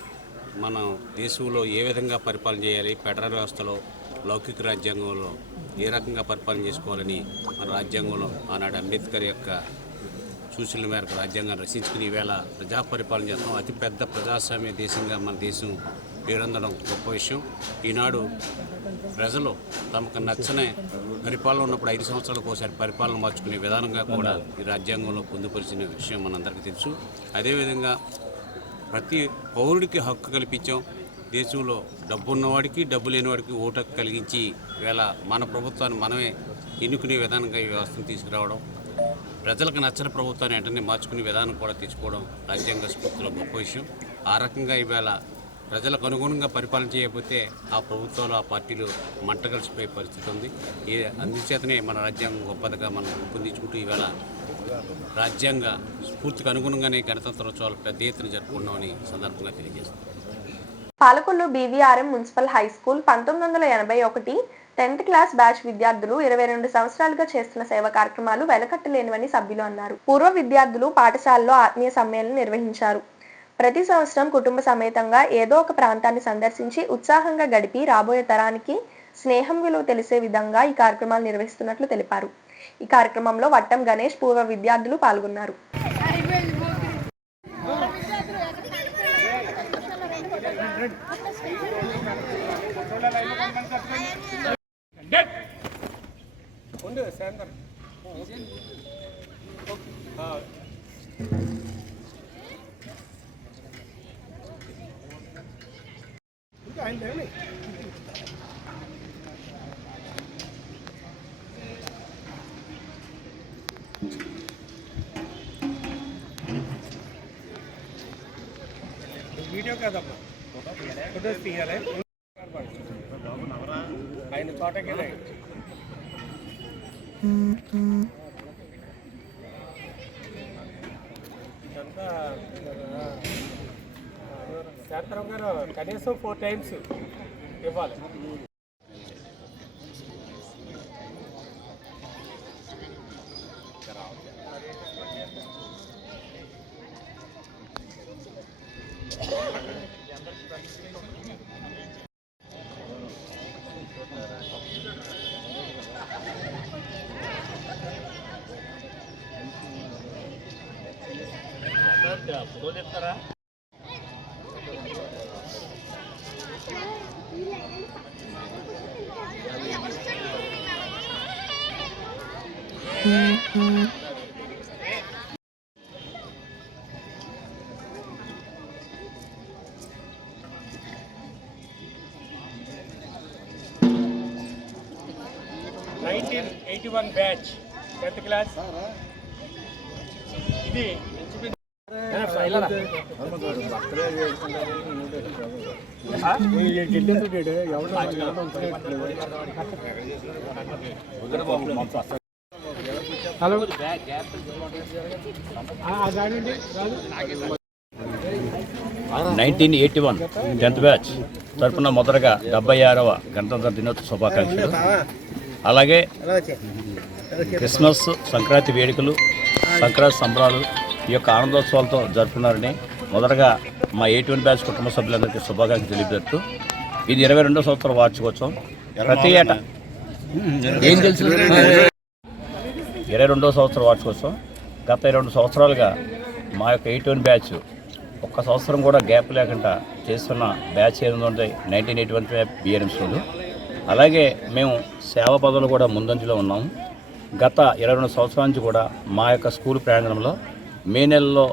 మనం దేశంలో ఏ విధంగా పరిపాలన చేయాలి, ఫెడరల్ వ్యవస్థలో లౌకిక రాజ్యాంగంలో ఏ రకంగా పరిపాలన చేసుకోవాలని మన రాజ్యాంగంలో ఆనాడు అంబేద్కర్ యొక్క సూచనల మేరకు రాజ్యాంగాన్ని రచించుకుని ఈవేళ ప్రజా పరిపాలన చేస్తాం. అతిపెద్ద ప్రజాస్వామ్య దేశంగా మన దేశం పేరొందడం గొప్ప విషయం. ఈనాడు ప్రజలు తమకు నచ్చని పరిపాలన ఉన్నప్పుడు 5 సంవత్సరాలకు ఒకసారి పరిపాలన మార్చుకునే విధానంగా కూడా ఈ రాజ్యాంగంలో పొందుపరిచిన విషయం మనందరికీ తెలుసు. అదేవిధంగా ప్రతి పౌరుడికి హక్కు కల్పించాం. దేశంలో డబ్బు ఉన్నవాడికి డబ్బు లేనివాడికి ఓటు హక్కు కలిగించి వేళ మన ప్రభుత్వాన్ని మనమే ఎన్నుకునే విధానంగా ఈ వ్యవస్థను తీసుకురావడం, ప్రజలకు నచ్చని ప్రభుత్వాన్ని వెంటనే మార్చుకునే విధానం కూడా తెచ్చుకోవడం రాజ్యాంగ స్ఫూర్తిలో గొప్ప విషయం. ఆ రకంగా ఈవేళ ప్రజలకు అనుగుణంగా పరిపాలన చేయకపోతే ఆ ప్రభుత్వాలు ఆ పార్టీలు మంట కలిసిపోయే పరిస్థితి ఉంది. అందుచేతనే మన రాజ్యాంగం గొప్పదిగా మనం రూపొందించుకుంటూ ఈవేళ రాజ్యాంగ స్ఫూర్తికి అనుగుణంగానే గణతంత్రోత్సవాలు పెద్ద ఎత్తున జరుపుకున్నామని సందర్భంగా తెలియజేస్తాం. Palakollu బీవీఆర్ఎం municipal high school 1981 10th class batch విద్యార్థులు 22 సంవత్సరాలుగా చేస్తున్న సేవా కార్యక్రమాలు వెలకట్టలేనివని సభ్యులు అన్నారు. పూర్వ విద్యార్థులు పాఠశాలలో ఆత్మీయ సమ్మేళనం నిర్వహించారు. ప్రతి సంవత్సరం కుటుంబ సమేతంగా ఏదో ఒక ప్రాంతాన్ని సందర్శించి ఉత్సాహంగా గడిపి రాబోయే తరానికి స్నేహం విలువ తెలిసే విధంగా ఈ కార్యక్రమాలు నిర్వహిస్తున్నట్లు తెలిపారు. ఈ కార్యక్రమంలో వట్టం గణేష్, పూర్వ విద్యార్థులు పాల్గొన్నారు. వీడియో కాదమ్మా, ఫోటోస్ తీయాలి. ఆయన తోటకి ఇదంతా శాంతరావు గారు కనీసం 4 times ఇవ్వాలి. చెప్తారా? బ్యాచ్ 10th క్లాస్ ఇది హలో 1981 10th బ్యాచ్ తరఫున మొదటగా 76వ గణతంత్ర దినోత్సవ శుభాకాంక్షలు. అలాగే క్రిస్మస్, సంక్రాంతి వేడుకలు, సంక్రాంతి సంబరాలు ఈ యొక్క ఆనందోత్సవాలతో జరుపుకున్నారని మొదటగా మా 81 బ్యాచ్ కుటుంబ సభ్యులందరికీ శుభాకాంక్షలు తెలియజేస్తూ ఇది 22వ సంవత్సరం వార్షికోత్సవం. ప్రతి ఏటా 22వ సంవత్సరం వార్షికోత్సవం. గత 22 సంవత్సరాలుగా మా యొక్క 81 బ్యాచ్ ఒక్క సంవత్సరం కూడా గ్యాప్ లేకుండా చేస్తున్న బ్యాచ్ ఏదంటే 1981 బీఆర్ఎం స్కూలు. అలాగే మేము సేవా పదవులు కూడా ముందంజలో ఉన్నాము. గత 22 సంవత్సరాల నుంచి కూడా మా యొక్క స్కూల్ ప్రాంగణంలో మే నెలలో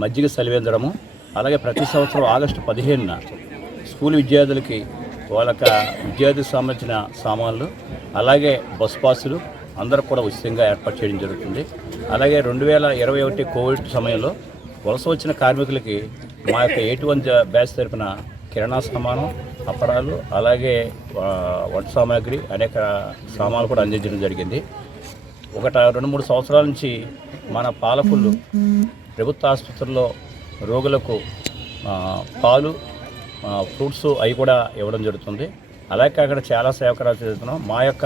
మజ్జిగ సలివేందడము, అలాగే ప్రతి సంవత్సరం ఆగస్టు 15న స్కూల్ విద్యార్థులకి వాళ్ళకి విద్యార్థికి సంబంధించిన సామాన్లు, అలాగే బస్ పాసులు అందరూ కూడా ఉచితంగా ఏర్పాటు చేయడం జరుగుతుంది. అలాగే 2021 కోవిడ్ సమయంలో వలస వచ్చిన కార్మికులకి మా యొక్క 81 బ్యాచ్ తరపున కిరాణా సామాను, అప్పడాలు, అలాగే వంట సామాగ్రి, అనేక సామాన్లు కూడా అందించడం జరిగింది. 2-3 సంవత్సరాల నుంచి మన పాలకొల్లు ప్రభుత్వ ఆసుపత్రుల్లో రోగులకు పాలు, ఫ్రూట్స్ అవి కూడా ఇవ్వడం జరుగుతుంది. అలాగే అక్కడ చాలా సేవకరాలు చేస్తున్నాం. మా యొక్క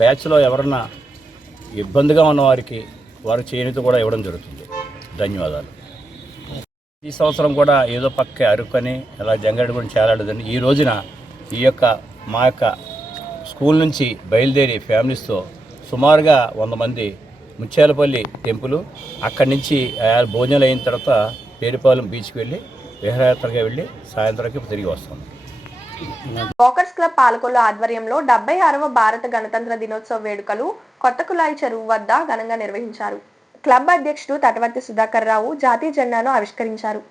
బ్యాచ్లో ఎవరన్నా ఇబ్బందిగా ఉన్న వారికి వారి చేయూత కూడా ఇవ్వడం జరుగుతుంది. ధన్యవాదాలు. ఈ సంవత్సరం కూడా ఏదో పక్క అరుకని అలా జంగడి కూడా చేరాడదండి. ఈ రోజున ఈ యొక్క మా యొక్క స్కూల్ నుంచి బయలుదేరి ఫ్యామిలీస్తో సుమారుగా 100 మంది ముత్యాలపల్లి టెంపుల్, అక్కడి నుంచి భోజనాలు అయిన తర్వాత పేరుపాలెం బీచ్కి వెళ్ళి విహారయాత్రగా వెళ్ళి సాయంత్రానికి తిరిగి వస్తాం. వాకర్స్ క్లబ్ పాలకొల్లు ఆధ్వర్యంలో 76వ భారత గణతంత్ర దినోత్సవ వేడుకలు కొత్త కులాయి చెరువు వద్ద ఘనంగా నిర్వహించారు. క్లబ్ అధ్యక్షుడు తటవర్తి సుధాకర్ రావు జాతీయ జెండాను ఆవిష్కరించారు.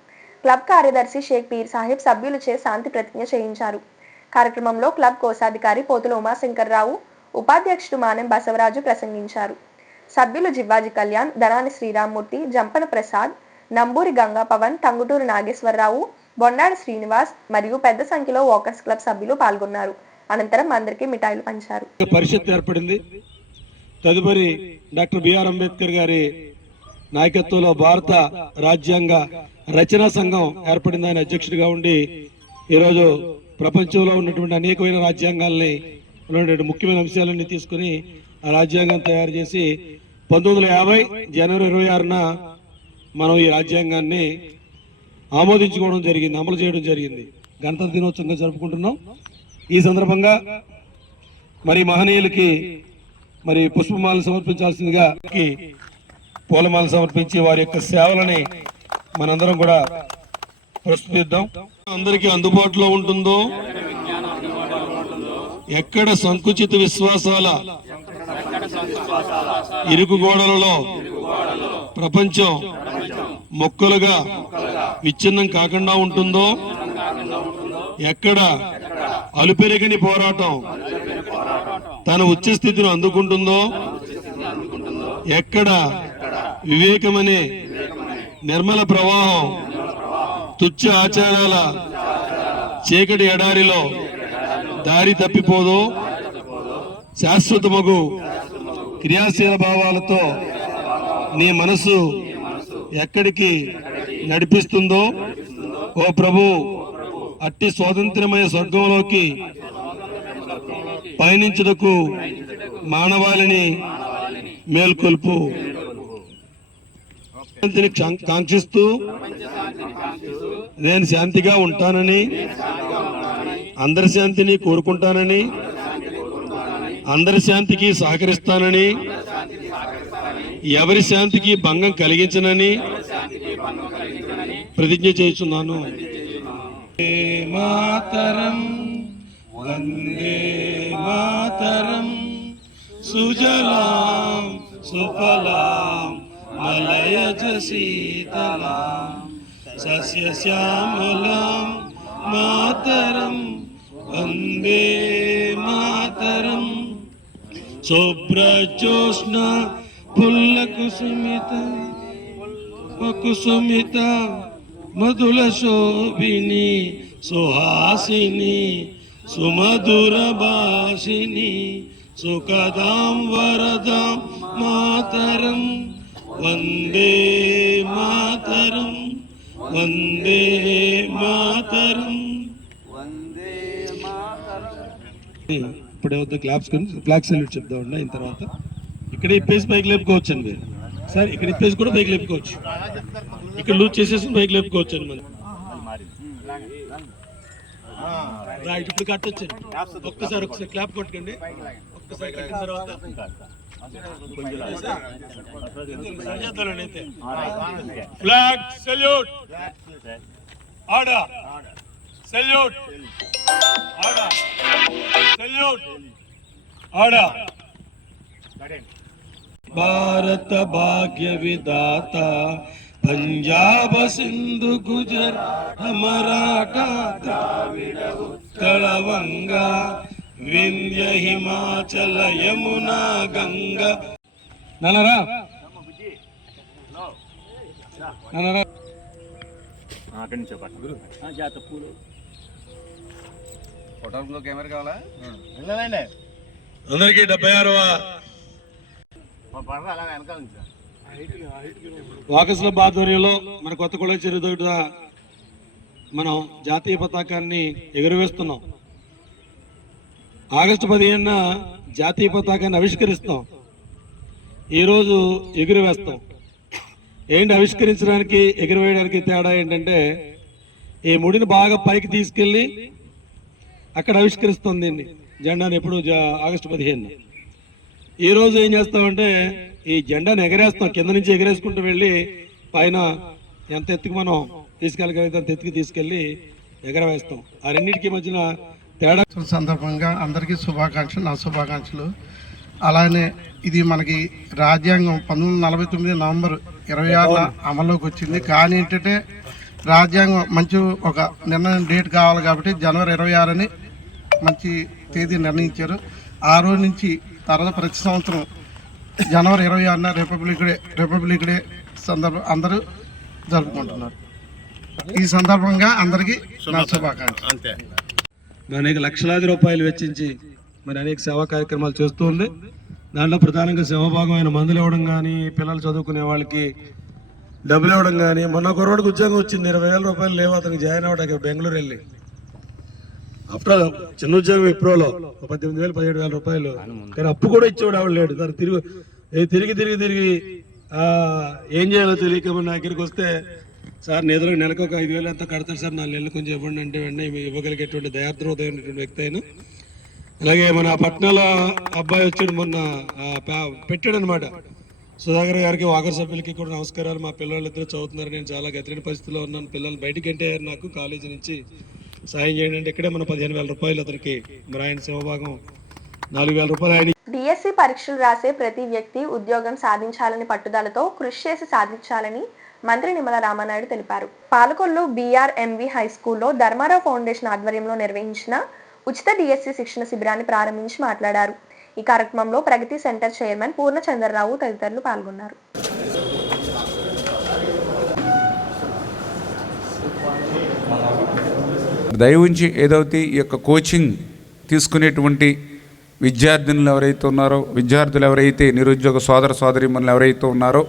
క్లబ్ కార్యదర్శి షేక్ పీర్ సాహిబ్ సభ్యులచే శాంతి ప్రతిజ్ఞ చేయించారు. కార్యక్రమంలో క్లబ్ కోశాధికారి పోతుల ఉమాశంకర్రావు, ఉపాధ్యక్షుడు మానెం బసవరాజు ప్రసంగించారు. సభ్యులు జివ్వాజీ కళ్యాణ్, ధనాని శ్రీరామ్మూర్తి, జంపన ప్రసాద్, నంబూరి గంగా పవన్, టంగుటూరు నాగేశ్వరరావు, బొండాడి శ్రీనివాస్ మరియు పెద్ద సంఖ్యలో వాకర్స్ క్లబ్ సభ్యులు పాల్గొన్నారు. అనంతరం అందరికీ మిఠాయిలు పంచారు. పరిషత్ ఏర్పడింది. తదుపరి డాక్టర్ బిఆర్ అంబేద్కర్ గారి నాయకత్వంలో భారత రాజ్యాంగ రచనా సంఘం ఏర్పడింది. ఆయన అధ్యక్షుడిగా ఉండి ఈరోజు ప్రపంచంలో ఉన్నటువంటి అనేకమైన రాజ్యాంగాల్ని ఉన్నటువంటి ముఖ్యమైన అంశాలన్నీ తీసుకుని ఆ రాజ్యాంగం తయారు చేసి 1950 జనవరి 26న మనం ఈ రాజ్యాంగాన్ని ఆమోదించుకోవడం జరిగింది, అమలు చేయడం జరిగింది. గణతంత్ర దినోత్సవంగా జరుపుకుంటున్నాం. ఈ సందర్భంగా మరి మహనీయులకి మరి పుష్పమాలను సమర్పించాల్సిందిగా పూలమాలను సమర్పించి వారి యొక్క సేవలని మనందరం కూడా ప్రస్తుతిద్దాం. అందరికీ అందుబాటులో ఉంటుందో, ఎక్కడ సంకుచిత విశ్వాసాల ఇరుకు గోడలలో ప్రపంచం మొక్కలుగా విచ్ఛిన్నం కాకుండా ఉంటుందో, ఎక్కడ అలుపెరగని పోరాటం తన ఉచ్చ స్థితిని అందుకుంటుందో, ఎక్కడ వివేకమనే నిర్మల ప్రవాహం తుచ్చ ఆచారాల చీకటి ఎడారిలో దారి తప్పిపోదో, శాశ్వతమగు క్రియాశీల భావాలతో నీ మనసు ఎక్కడికి నడిపిస్తుందో, ఓ ప్రభు అట్టి స్వాతంత్ర్యమయ స్వర్గంలోకి పయనించుటకు మానవాళిని మేల్కొల్పు. కాంక్షిస్తూ నేను శాంతిగా ఉంటానని, అందరి శాంతిని కోరుకుంటానని, అందరి శాంతికి సహకరిస్తానని, ఎవరి శాంతికి భంగం కలిగించనని ప్రతిజ్ఞ చేస్తున్నాను. మాతరం వందే మాతరం సుజలాం సుఫలాం మలయజ శీతలాం సస్యశ్యామలాం మాతరం వందే మాతరం శుభ్రజ్యోత్స్న పుల్లకుసుమిత కుసుమిత మధుల శోభిని సుహాసిని సుమధుర భాషిని సుఖదాం వరదాం మాతరం వందే మాతరం వందే మాతరం. ఇప్పుడే వద్ద ఫ్లాగ్ సెల్యూట్ చెప్దామండి. అయిన తర్వాత ఇక్కడ ఇప్పేసి పైకి లేపుకోవచ్చు అండి. సార్ ఇక్కడ ఇప్పేసి కూడా పైకి లేపుకోవచ్చు, ఇక్కడ లూజ్ చేసేసి పైకి లేపుకోవచ్చు అండి. మనం రైట్, ఇప్పుడు కట్టొచ్చండి. ఒక్కసారి క్లాప్ కొట్టండి. ఒక్కసారి కట్టిన తర్వాత flag salute, order salute, order salute, order. భారత భాగ్య విధాత పంజాబ సింధు గుజరాత మరాఠా ద్రావిడ ఉత్కళ వంగ వింధ్య హిమాచల యమునా గంగ. నానరా నానరా ఫోటోలో కెమెరా కావాలా? అందరికీ 76వ వాకర్స్ క్లబ్ ఆధ్వర్యంలో మన కొత్త కొళ చెరువు మనం జాతీయ పతాకాన్ని ఎగురవేస్తున్నాం. ఆగస్టు 15న జాతీయ పతాకాన్ని ఆవిష్కరిస్తాం. ఈరోజు ఎగురవేస్తాం. ఏంటి ఆవిష్కరించడానికి ఎగురవేయడానికి తేడా ఏంటంటే, ఈ ముడిని బాగా పైకి తీసుకెళ్ళి అక్కడ ఆవిష్కరిస్తాం దీన్ని, జెండాను. ఎప్పుడు ఆగస్టు 15న. ఈరోజు ఏం చేస్తామంటే ఈ జెండాను ఎగరేస్తాం. కింద నుంచి ఎగరేసుకుంటూ వెళ్ళి పైన ఎంత ఎత్తుకు మనం తీసుకెళ్ళగలిగితే అంత ఎత్తుకు తీసుకెళ్ళి ఎగరవేస్తాం. ఆ రెండింటికి మధ్యన తేడా సందర్భంగా అందరికీ శుభాకాంక్షలు, నా శుభాకాంక్షలు. అలానే ఇది మనకి రాజ్యాంగం 1949 నవంబర్ 26న అమల్లోకి వచ్చింది. కానీ ఏంటంటే రాజ్యాంగం మంచి ఒక నిర్ణయం డేట్ కావాలి కాబట్టి జనవరి 26 మంచి తేదీ నిర్ణయించారు. ఆ రోజు నుంచి తర్వాత ప్రతి సంవత్సరం జనవరి 26న రిపబ్లిక్ డే సందర్భం అందరూ జరుపుకుంటున్నారు. ఈ సందర్భంగా అందరికీ నా శుభాకాంక్షలు. అంతే. అనేక లక్షలాది రూపాయలు వెచ్చించి మరి అనేక సేవా కార్యక్రమాలు చేస్తూ ఉంది. దాంట్లో ప్రధానంగా సింహభాగమైన మందులు ఇవ్వడం కానీ, పిల్లలు చదువుకునే వాళ్ళకి డబ్బులు ఇవ్వడం కానీ. మొన్న కుర్రోడికి ఉద్యోగం వచ్చింది, 20,000 రూపాయలు లేవు అతనికి జాయిన్ అవ్వడానికి బెంగళూరు వెళ్ళి. ఆఫ్టర్ చిన్న ఉద్యోగం ఇప్రోలో 18,000 17,000 రూపాయలు, కానీ అప్పు కూడా ఇచ్చేవాడు ఆవిడ లేడు. దాన్ని తిరిగి ఏం చేయాలో తెలియక నా దగ్గరికి వస్తే, సార్ నెలకు ఒక 5,000 ఎంతో కడతారు సార్, 4 నెలలు కొంచెం ఇవ్వండి అంటే వెంటనే ఇవ్వగలిగేటువంటి దయాద్రోదైనటువంటి వ్యక్తి అయినా. అలాగే మన పట్నాల అబ్బాయి వచ్చాడు మొన్న, పెట్టాడు అనమాట. సుధాకర్ గారికి, వాకర్ సభ్యులకి కూడా నమస్కారాలు. మా పిల్లలిద్దరూ చదువుతున్నారు, నేను చాలా గతిలేని పరిస్థితిలో ఉన్నాను, పిల్లలు బయటికి అంటే నాకు కాలేజీ నుంచి సాయం చేయండి అంటే ఇక్కడే మన 15,000 రూపాయలు అతనికి మరి ఆయన సింహభాగం 4,000 రూపాయలు ఆయన. డిఎస్సి పరీక్షలు రాసే ప్రతి వ్యక్తి ఉద్యోగం సాధించాలని పట్టుదలతో కృషి చేసి సాధించాలని మంత్రి నిమ్మల రామానాయుడు తెలిపారు. పాలకొల్లు BRMV హై స్కూల్లో ధర్మారావు ఫౌండేషన్ ఆధ్వర్యంలో నిర్వహించిన ఉచిత డిఎస్సి శిక్షణ శిబిరాన్ని ప్రారంభించి మాట్లాడారు. ఈ కార్యక్రమంలో ప్రగతి సెంటర్ చైర్మన్ పూర్ణచంద్రరావు తదితరులు పాల్గొన్నారు. దయవుంచి ఏదైతే ఈ యొక్క కోచింగ్ తీసుకునేటువంటి విద్యార్థులు ఎవరైతే ఉన్నారో, విద్యార్థులు ఎవరైతే నిరుద్యోగ సోదర సోదరీమణులు ఎవరైతే ఉన్నారో,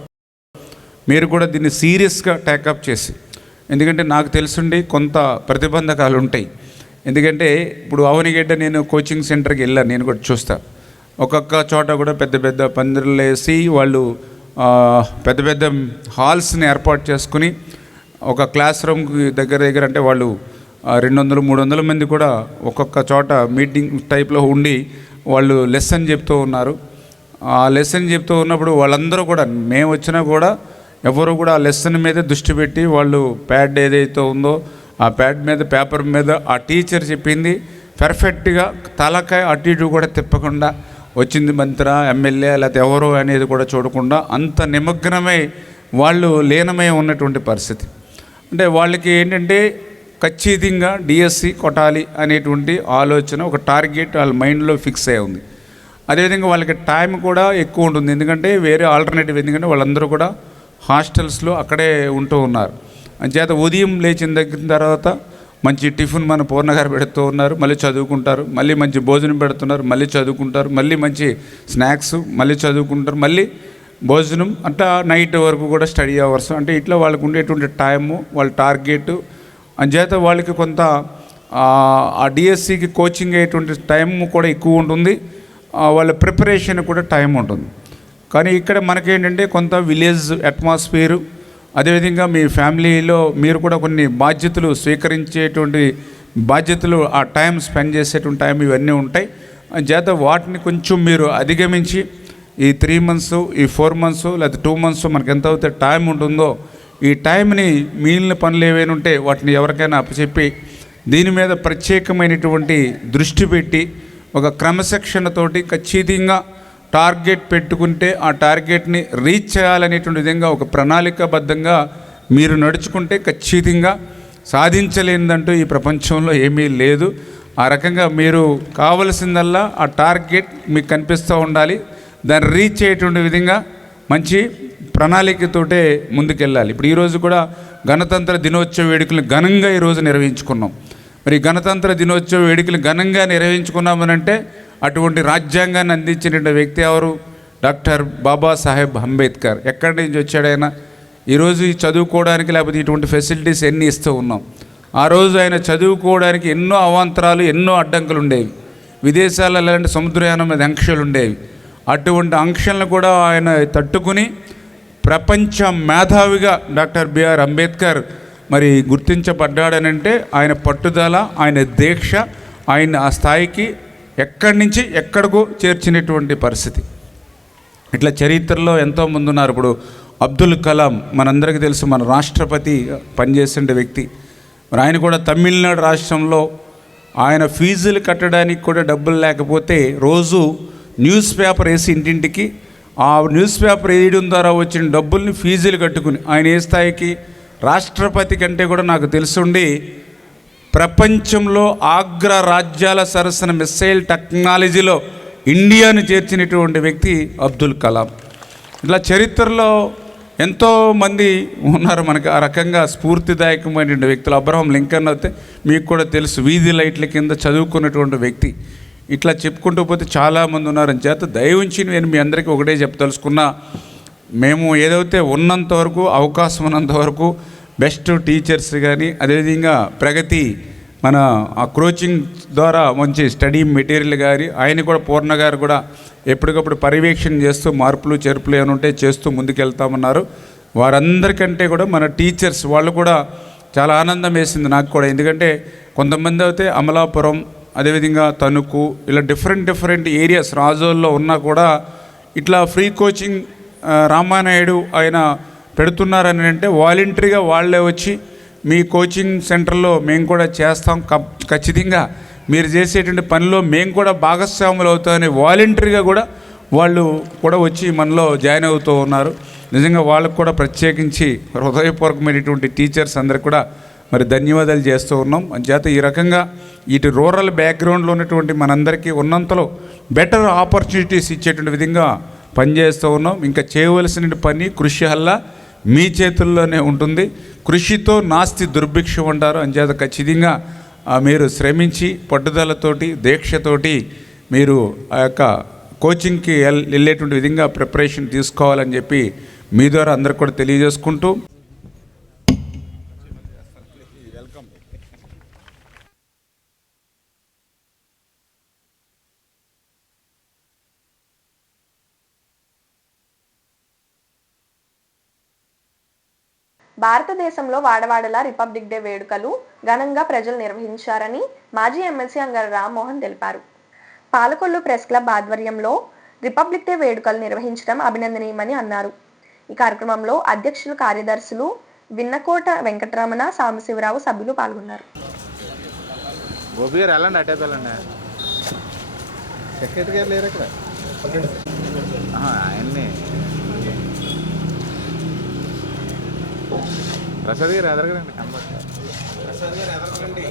మీరు కూడా దీన్ని సీరియస్గా టేకప్ చేసి, ఎందుకంటే నాకు తెలుసుండి కొంత ప్రతిబంధకాలు ఉంటాయి. ఎందుకంటే ఇప్పుడు అవనిగడ్డ నేను కోచింగ్ సెంటర్కి వెళ్ళాను, నేను కూడా చూస్తా. ఒక్కొక్క చోట కూడా పెద్ద పెద్ద పందిర్లు వేసి వాళ్ళు పెద్ద పెద్ద హాల్స్ని ఏర్పాటు చేసుకుని ఒక క్లాస్ రూమ్కి దగ్గర అంటే వాళ్ళు 200-300 మంది కూడా ఒక్కొక్క చోట మీటింగ్ టైప్లో ఉండి వాళ్ళు లెసన్ చెప్తూ ఉన్నారు. ఆ లెసన్ చెప్తూ ఉన్నప్పుడు వాళ్ళందరూ కూడా, మేము వచ్చినా కూడా ఎవరు కూడా ఆ లెసన్ మీద దృష్టి పెట్టి వాళ్ళు ప్యాడ్ ఏదైతే ఉందో ఆ ప్యాడ్ మీద పేపర్ మీద ఆ టీచర్ చెప్పింది పర్ఫెక్ట్గా తలకాయ అటు ఇటు కూడా తిప్పకుండా, వచ్చింది మంత్రి ఎమ్మెల్యే లేకపోతే ఎవరో అనేది కూడా చూడకుండా అంత నిమగ్నమై వాళ్ళు లీనమై ఉన్నటువంటి పరిస్థితి. అంటే వాళ్ళకి ఏంటంటే ఖచ్చితంగా డిఎస్సి కొట్టాలి అనేటువంటి ఆలోచన, ఒక టార్గెట్ వాళ్ళ మైండ్లో ఫిక్స్ అయి ఉంది. అదేవిధంగా వాళ్ళకి టైం కూడా ఎక్కువ ఉంటుంది, ఎందుకంటే వేరే ఆల్టర్నేటివ్, ఎందుకంటే వాళ్ళందరూ కూడా హాస్టల్స్లో అక్కడే ఉంటూ ఉన్నారు. అంచేత ఉదయం లేచిన దగ్గర తర్వాత మంచి టిఫిన్ మన పూర్ణగారు పెడుతూ ఉన్నారు, మళ్ళీ చదువుకుంటారు, మళ్ళీ మంచి భోజనం పెడుతున్నారు, మళ్ళీ చదువుకుంటారు, మళ్ళీ మంచి స్నాక్స్, మళ్ళీ చదువుకుంటారు, మళ్ళీ భోజనం, అట్లా నైట్ వరకు కూడా స్టడీ అవర్స్. అంటే ఇట్లా వాళ్ళకు ఉండేటువంటి టైము, వాళ్ళ టార్గెట్. అంచేత వాళ్ళకి కొంత ఆ డిఎస్సికి కోచింగ్ అయ్యేటువంటి టైం కూడా ఎక్కువ ఉంటుంది, వాళ్ళ ప్రిపరేషన్ కూడా టైం ఉంటుంది. కానీ ఇక్కడ మనకేంటంటే కొంత విలేజ్ అట్మాస్ఫియరు, అదేవిధంగా మీ ఫ్యామిలీలో మీరు కూడా కొన్ని బాధ్యతలు స్వీకరించేటువంటి బాధ్యతలు, ఆ టైం స్పెండ్ చేసేటువంటి టైం ఇవన్నీ ఉంటాయి. చేత వాటిని కొంచెం మీరు అధిగమించి ఈ 3 months, ఈ 4 months లేదా 2 months మనకు ఎంత అయితే టైం ఉంటుందో, ఈ టైంని మిగిలిన పనులు ఏవైనా ఉంటే వాటిని ఎవరికైనా అప్పచెప్పి దీని మీద ప్రత్యేకమైనటువంటి దృష్టి పెట్టి ఒక క్రమశిక్షణతోటి ఖచ్చితంగా టార్గెట్ పెట్టుకుంటే ఆ టార్గెట్ని రీచ్ చేయాలనేటువంటి విధంగా ఒక ప్రణాళికాబద్ధంగా మీరు నడుచుకుంటే ఖచ్చితంగా సాధించలేనిదంటూ ఈ ప్రపంచంలో ఏమీ లేదు. ఆ రకంగా మీరు కావలసిందల్లా ఆ టార్గెట్ మీకు కనిపిస్తూ ఉండాలి, దాన్ని రీచ్ అయ్యేటువంటి విధంగా మంచి ప్రణాళికతోటే ముందుకెళ్ళాలి. ఇప్పుడు ఈరోజు కూడా గణతంత్ర దినోత్సవ వేడుకలు ఘనంగా ఈరోజు నిర్వహించుకున్నాం. మరి గణతంత్ర దినోత్సవ వేడుకలు ఘనంగా నిర్వహించుకున్నామనంటే అటువంటి రాజ్యాంగాన్ని అందించిన వ్యక్తి ఎవరు? డాక్టర్ బాబాసాహెబ్ అంబేద్కర్. ఎక్కడి నుంచి వచ్చాడు ఆయన? ఈరోజు చదువుకోవడానికి లేకపోతే ఇటువంటి ఫెసిలిటీస్ ఎన్ని ఇస్తూ ఉన్నాం. ఆ రోజు ఆయన చదువుకోవడానికి ఎన్నో అవాంతరాలు, ఎన్నో అడ్డంకులు ఉండేవి. విదేశాలలో అలాంటి సముద్రయానం మీద ఆంక్షలు ఉండేవి. అటువంటి ఆంక్షలను కూడా ఆయన తట్టుకుని ప్రపంచ మేధావిగా డాక్టర్ బిఆర్ అంబేద్కర్ మరి గుర్తించబడ్డాడనంటే ఆయన పట్టుదల, ఆయన దీక్ష ఆయన ఆ స్థాయికి ఎక్కడి నుంచి ఎక్కడికో చేర్చినటువంటి పరిస్థితి. ఇట్లా చరిత్రలో ఎంతోమంది ఉన్నారు. ఇప్పుడు అబ్దుల్ కలాం మనందరికీ తెలుసు, మన రాష్ట్రపతి పనిచేసే వ్యక్తి. మరి ఆయన కూడా తమిళనాడు రాష్ట్రంలో ఆయన ఫీజులు కట్టడానికి కూడా డబ్బులు లేకపోతే రోజు న్యూస్ పేపర్ వేసి ఇంటింటికి ఆ న్యూస్ పేపర్ వేయడం ద్వారా వచ్చిన డబ్బుల్ని ఫీజులు కట్టుకుని ఆయన ఏ స్థాయికి రాష్ట్రపతి కంటే కూడా నాకు తెలుసుండి ప్రపంచంలో అగ్రరాజ్యాల సరసన మిస్సైల్ టెక్నాలజీలో ఇండియాను చేర్చినటువంటి వ్యక్తి అబ్దుల్ కలాం. ఇట్లా చరిత్రలో ఎంతోమంది ఉన్నారు మనకి ఆ రకంగా స్ఫూర్తిదాయకమైనటువంటి వ్యక్తులు. అబ్రహం లింకన్ అయితే మీకు కూడా తెలుసు, వీధి లైట్ల కింద చదువుకున్నటువంటి వ్యక్తి. ఇట్లా చెప్పుకుంటూ పోతే చాలామంది ఉన్నారని చేత దయవుంచి నేను మీ అందరికీ ఒకటే చెప్పదలుచుకున్నా, మేము ఏదైతే ఉన్నంత వరకు అవకాశం ఉన్నంత వరకు బెస్ట్ టీచర్స్ కానీ అదేవిధంగా ప్రగతి మన ఆ కోచింగ్ ద్వారా మంచి స్టడీ మెటీరియల్ కానీ ఆయన కూడా పూర్ణ గారు కూడా ఎప్పటికప్పుడు పర్యవేక్షణ చేస్తూ మార్పులు చేర్పులు ఏమైనా ఉంటే చేస్తూ ముందుకెళ్తామన్నారు. వారందరికంటే కూడా మన టీచర్స్ వాళ్ళు కూడా చాలా ఆనందం వేసింది నాకు కూడా. ఎందుకంటే కొంతమంది అయితే అమలాపురం అదేవిధంగా తణుకు ఇలా డిఫరెంట్ ఏరియాస్ రాజోల్లో ఉన్నా కూడా ఇట్లా ఫ్రీ కోచింగ్ రామానాయుడు ఆయన పెడుతున్నారని అంటే వాలంటరీగా వాళ్ళే వచ్చి మీ కోచింగ్ సెంటర్లో మేము కూడా చేస్తాం, ఖచ్చితంగా మీరు చేసేటువంటి పనిలో మేము కూడా భాగస్వాములు అవుతామని వాలంటరీగా కూడా వాళ్ళు కూడా వచ్చి మనలో జాయిన్ అవుతూ ఉన్నారు. నిజంగా వాళ్ళకు కూడా ప్రత్యేకించి హృదయపూర్వకమైనటువంటి టీచర్స్ అందరికి కూడా మరి ధన్యవాదాలు చేస్తూ ఉన్నాం. అంచేత ఈ రకంగా ఇటు రూరల్ బ్యాక్గ్రౌండ్లో ఉన్నటువంటి మనందరికీ ఉన్నంతలో బెటర్ ఆపర్చునిటీస్ ఇచ్చేటువంటి విధంగా పనిచేస్తూ ఉన్నాం. ఇంకా చేయవలసిన పని కృషి వల్ల మీ చేతుల్లోనే ఉంటుంది. కృషితో నాస్తి దుర్భిక్షం అంటారు. అంచేత ఖచ్చితంగా మీరు శ్రమించి పట్టుదలతోటి దీక్షతోటి మీరు ఆ యొక్క కోచింగ్కి వెళ్ళేటువంటి విధంగా ప్రిపరేషన్ తీసుకోవాలని చెప్పి మీ ద్వారా అందరికి కూడా తెలియజేసుకుంటూ భారతదేశంలో వాడవాడలా రిపబ్లిక్ డే వేడుకలు ఘనంగా ప్రజలు నిర్వహించారని మాజీ ఎమ్మెల్సీ అంగర రామ్మోహన్ తెలిపారు. పాలకొల్లు ప్రెస్ క్లబ్ ఆధ్వర్యంలో రిపబ్లిక్ డే వేడుకలు నిర్వహించడం అభినందనీయమని అన్నారు. ఈ కార్యక్రమంలో అధ్యక్షులు, కార్యదర్శులు విన్నకోట వెంకటరమణ, సాంబశివరావు సభ్యులు పాల్గొన్నారు. ప్రసాద్ గారు ఎదరగండి, ప్రసాద్ గారు ఎదరగండి.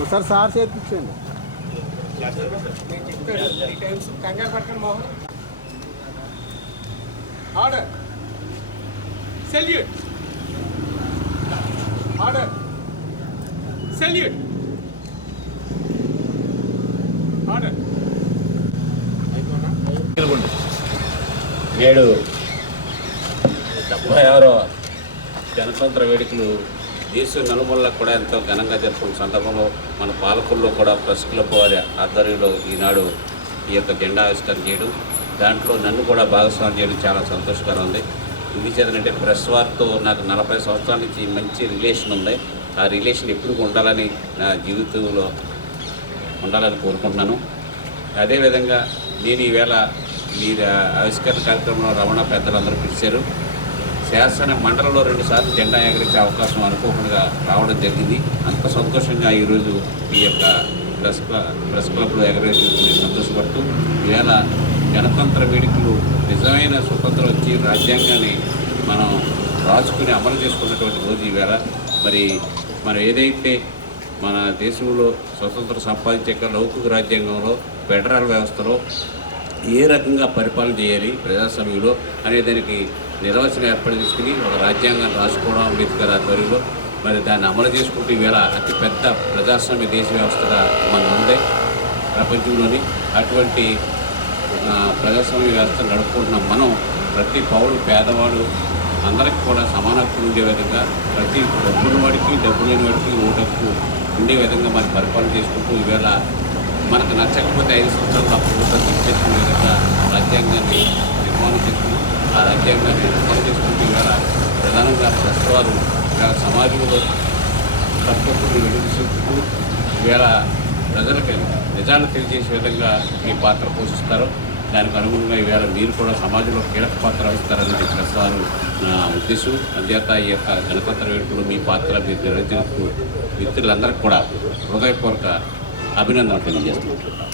ఒకసారి సార్ చేర్పించండి. కంగారు పట్టుకోండి Mohan. Order, salute, order, salute, order. నేడు 76వ గణతంత్ర వేడుకలు దేశం నలుమూలలా కూడా ఎంతో ఘనంగా జరుపుకున్న సందర్భంలో మన పాలకుల్లో కూడా ప్రెస్ క్లబ్ వారి ఆధ్వర్యంలో ఈనాడు ఈ యొక్క జెండా ఆవిష్కరణ చేయడం, దాంట్లో నన్ను కూడా భాగస్వామ్యం చేయడం చాలా సంతోషకరం ఉంది. ఇది చేతనంటే ప్రెస్ వారితో నాకు 40 సంవత్సరాల నుంచి మంచి రిలేషన్ ఉంది. ఆ రిలేషన్ ఎప్పుడు ఉండాలని నా జీవితంలో ఉండాలని కోరుకుంటున్నాను. అదేవిధంగా నేను ఈవేళ మీ ఆవిష్కరణ కార్యక్రమంలో రమణ పెద్దలందరూ పిలిచారు. శాసన మండలంలో 2 సార్లు జెండా ఎగరించే అవకాశం అనుకోకుండా రావడం జరిగింది. అంత సంతోషంగా ఈరోజు ఈ యొక్క ప్రెస్ క్లబ్లో ఎగరేసి సంతోషపడుతూ ఈవేళ గణతంత్ర వేడుకలు నిజమైన స్వతంత్రం వచ్చి రాజ్యాంగాన్ని మనం రాసుకుని అమలు చేసుకున్నటువంటి రోజు ఈవేళ. మరి మనం ఏదైతే మన దేశంలో స్వతంత్రం సంపాదించాక లౌకిక రాజ్యాంగంలో ఫెడరల్ వ్యవస్థలో ఏ రకంగా పరిపాలన చేయాలి ప్రజాస్వామ్యంలో అనే దానికి నిర్వచనం ఏర్పాటు చేసుకుని ఒక రాజ్యాంగాన్ని రాసుకోవడం అంబేద్కర్ ఆధ్వర్యంలో మరి దాన్ని అమలు చేసుకుంటూ ఈవేళ అతిపెద్ద ప్రజాస్వామ్య దేశ వ్యవస్థగా మనం ఉంది ప్రపంచంలోని. అటువంటి ప్రజాస్వామ్య వ్యవస్థ నడుపుకుంటున్న మనం ప్రతి పౌరుడు, పేదవాడు అందరికీ కూడా సమాన హక్కులు ఉండే విధంగా, ప్రతి డబ్బున్న వాడికి డబ్బు లేని వాడికి ఓటు హక్కు ఉండే విధంగా మరి పరిపాలన చేసుకుంటూ ఈవేళ మనకు నచ్చకపోతే 5 సంవత్సరాలు ప్రభుత్వం తీసుకొచ్చిన విధంగా రాజ్యాంగాన్ని నిర్మాణం చేసుకున్నాం. ఆ రాజ్యాంగాన్ని అమలు చేసుకుంటూ ఇవాళ ప్రధానంగా ట్రస్ట్ వారు ఇవాళ సమాజంలో తప్పకుండా వినిపిస్తూ ఇవాళ ప్రజలకి నిజాన్ని తెలియజేసే విధంగా మీ పాత్ర పోషిస్తారు. దానికి అనుగుణంగా ఈవేళ మీరు కూడా సమాజంలో కీలక పాత్ర వహిస్తారనేది ట్రస్ట్ వారు నా ఉద్దేశం. అందుచేత ఈ యొక్క గణతంత్ర వేడుకలు మీ పాత్ర మీరు నిర్వహించినందుకు మిత్రులందరికీ కూడా హృదయపూర్వక అభినందనలు తెలియజేస్తున్నాను.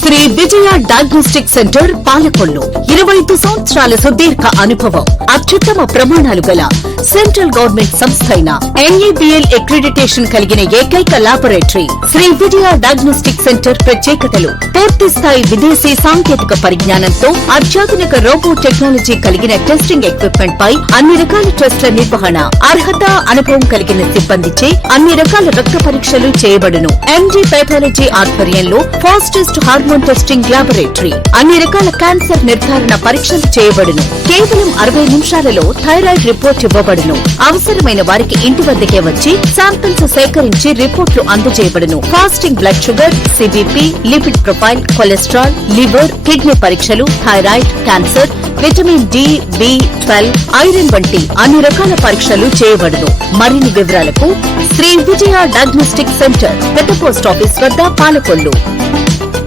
శ్రీ విజయ డయాగ్నోస్టిక్ సెంటర్ పాలకొల్లు 25 సంవత్సరాల సుదీర్ఘ అనుభవం, అత్యుత్తమ ప్రమాణాలు గల సెంట్రల్ గవర్నమెంట్ సంస్థ అయిన NABL అక్రిడిటేషన్ కలిగిన ఏకైక laboratory Shri Vijaya diagnostic centre ప్రత్యేకతలు పూర్తి స్థాయి విదేశీ సాంకేతిక పరిజ్ఞానంతో అత్యాధునిక రోబో టెక్నాలజీ కలిగిన టెస్టింగ్ ఎక్విప్మెంట్ పై అన్ని రకాల టెస్టుల నిర్వహణ, అర్హత, అనుభవం కలిగిన సిబ్బందిచే అన్ని రకాల రక్త పరీక్షలు చేయబడును. MD పెథాలజీ ఆధ్వర్యంలో ఫాస్టెస్ట్ హార్మోన్ టెస్టింగ్ లాబొరేటరీ, అన్ని రకాల క్యాన్సర్ నిర్ధారణ పరీక్షలు చేయబడును. కేవలం 60 నిమిషాలలో థైరాయిడ్ రిపోర్ట్ ఇవ్వబడును. అవసరమైన వారికి ఇంటి వద్దకే వచ్చి శాంపిల్స్ సేకరించి రిపోర్ట్లు అందజేయబడును. Fasting blood sugar, CBP, lipid profile, cholesterol, liver, kidney పరీక్షలు, thyroid, cancer, vitamin D, B12, iron వంటి అన్ని రకాల పరీక్షలు చేయబడును. మరిన్ని వివరాలకు శ్రీ విజయ డయాగ్నోస్టిక్ సెంటర్, పెద్ద పోస్ట్ ఆఫీస్ వద్ద, పాలకొల్లు.